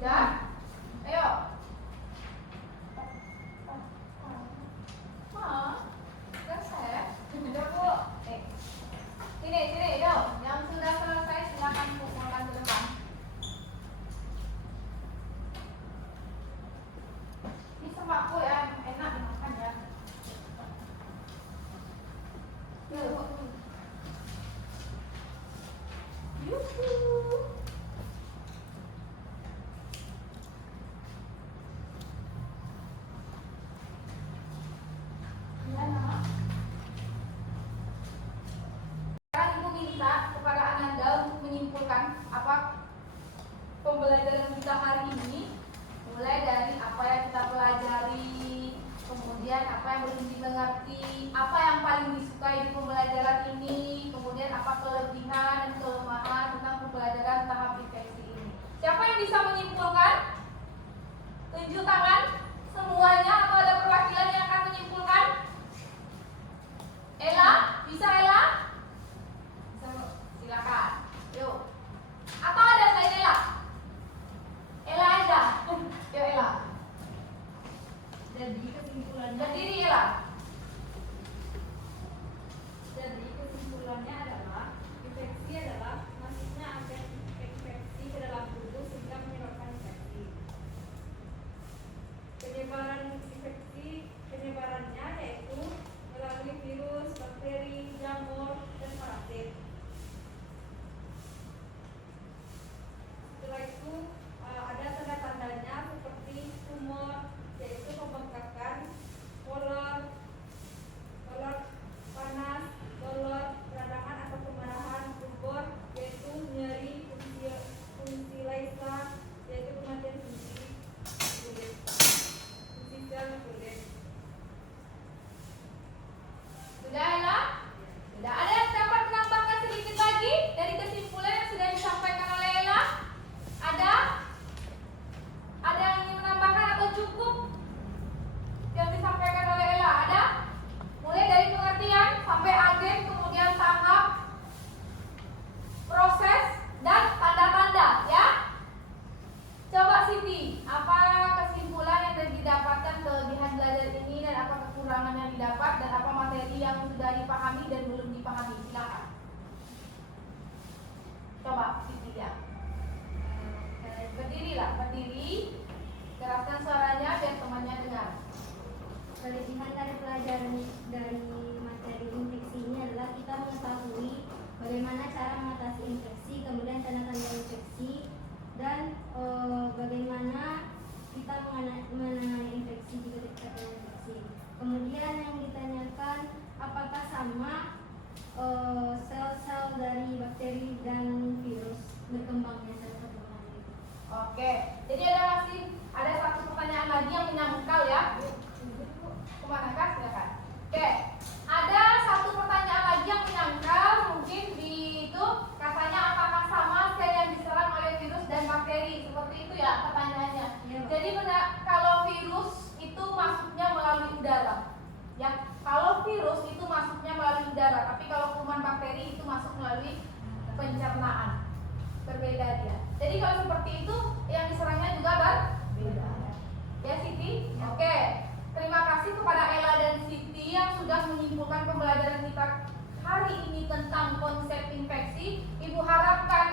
Sudah? Ayo. Selesai. Udah Bu. Sini, yuk. Yang sudah selesai silakan kumpulkan ke depan. Ini sembako ya, enak dimakan ya. Yuk. Yuhu. Ya, Nak. Sekarang Ibu minta kepada Ananda untuk menyimpulkan apa pembelajaran kita hari ini, mulai dari apa yang kita pelajari, kemudian apa yang belum dimengerti, apa yang paling disukai di pembelajaran ini, kemudian apa kelebihan dan kelemahan tentang pembelajaran tahap infeksi ini. Siapa yang bisa menyimpulkan? Tunjuk tangan semuanya, atau ada perwakilan yang akan menyimpulkan? Ella, bisa Ella? Silakan. Yuk. Atau ada selain Ella? Ella aja. Yuk Ella. Jadi kesimpulannya Berdiri Ella. Jadi kesimpulannya adalah infeksi adalah masuknya agen infeksi ke dalam tubuh sehingga menyebabkan infeksi. Penyebarannya yaitu melalui virus, bakteri, jamur, dan parasit. Setelah itu ada tanda-tandanya seperti tumor, yaitu pembengkakan, kolor panas, kolor, peradangan atau kemarahan, rubor, yaitu nyeri, fungsi laisa, yaitu kematian fungsi kulit, fungsi sel kulit. Sudah Ella? Sudah. Ada yang dapat menambahkan sedikit lagi dari kesimpulan yang sudah disampaikan oleh Ella? Ada? Ada yang ingin menambahkan atau cukup yang disampaikan oleh Ella? Ada? Mulai dari pengertian sampai agen, kemudian tahap, proses, dan tanda-tanda ya. Coba Siti, apa kesimpulan yang sudah didapatkan kelebihan belajar ini dan apa kekurangan yang didapat dan apa materi yang sudah dipahami dan belum dipahami? Silakan. Coba Siti ya. Berdiri. Keraskan suaranya biar temannya dengar. Kelebihan dari pelajaran dari materi infeksi ini adalah kita mengetahui bagaimana cara mengatasi infeksi, kemudian tanda-tanda infeksi, dan bagaimana kita mengenai infeksi jika kita terinfeksi. Kemudian yang ditanyakan apakah sama sel-sel dari bakteri dan virus berkembangnya sel perkembangan itu. Oke, jadi ada satu pertanyaan lagi yang menyangkal ya. Kemana kah? Silakan. Oke, ada satu pertanyaan lagi yang menyangkal, mungkin di itu katanya apakah sama sel yang diserang oleh virus dan bakteri, seperti itu ya pertanyaannya. Iya, Pak. Jadi kalau virus itu masuknya melalui udara, ya. Kalau virus itu masuknya melalui udara, tapi kalau kuman bakteri itu masuk melalui pencernaan. Berbeda dia. Jadi kalau seperti itu yang diserangnya juga berbeda. Ya Siti? Oke. Terima kasih kepada Ella dan Siti yang sudah menyimpulkan pembelajaran kita hari ini tentang konsep infeksi. Ibu harapkan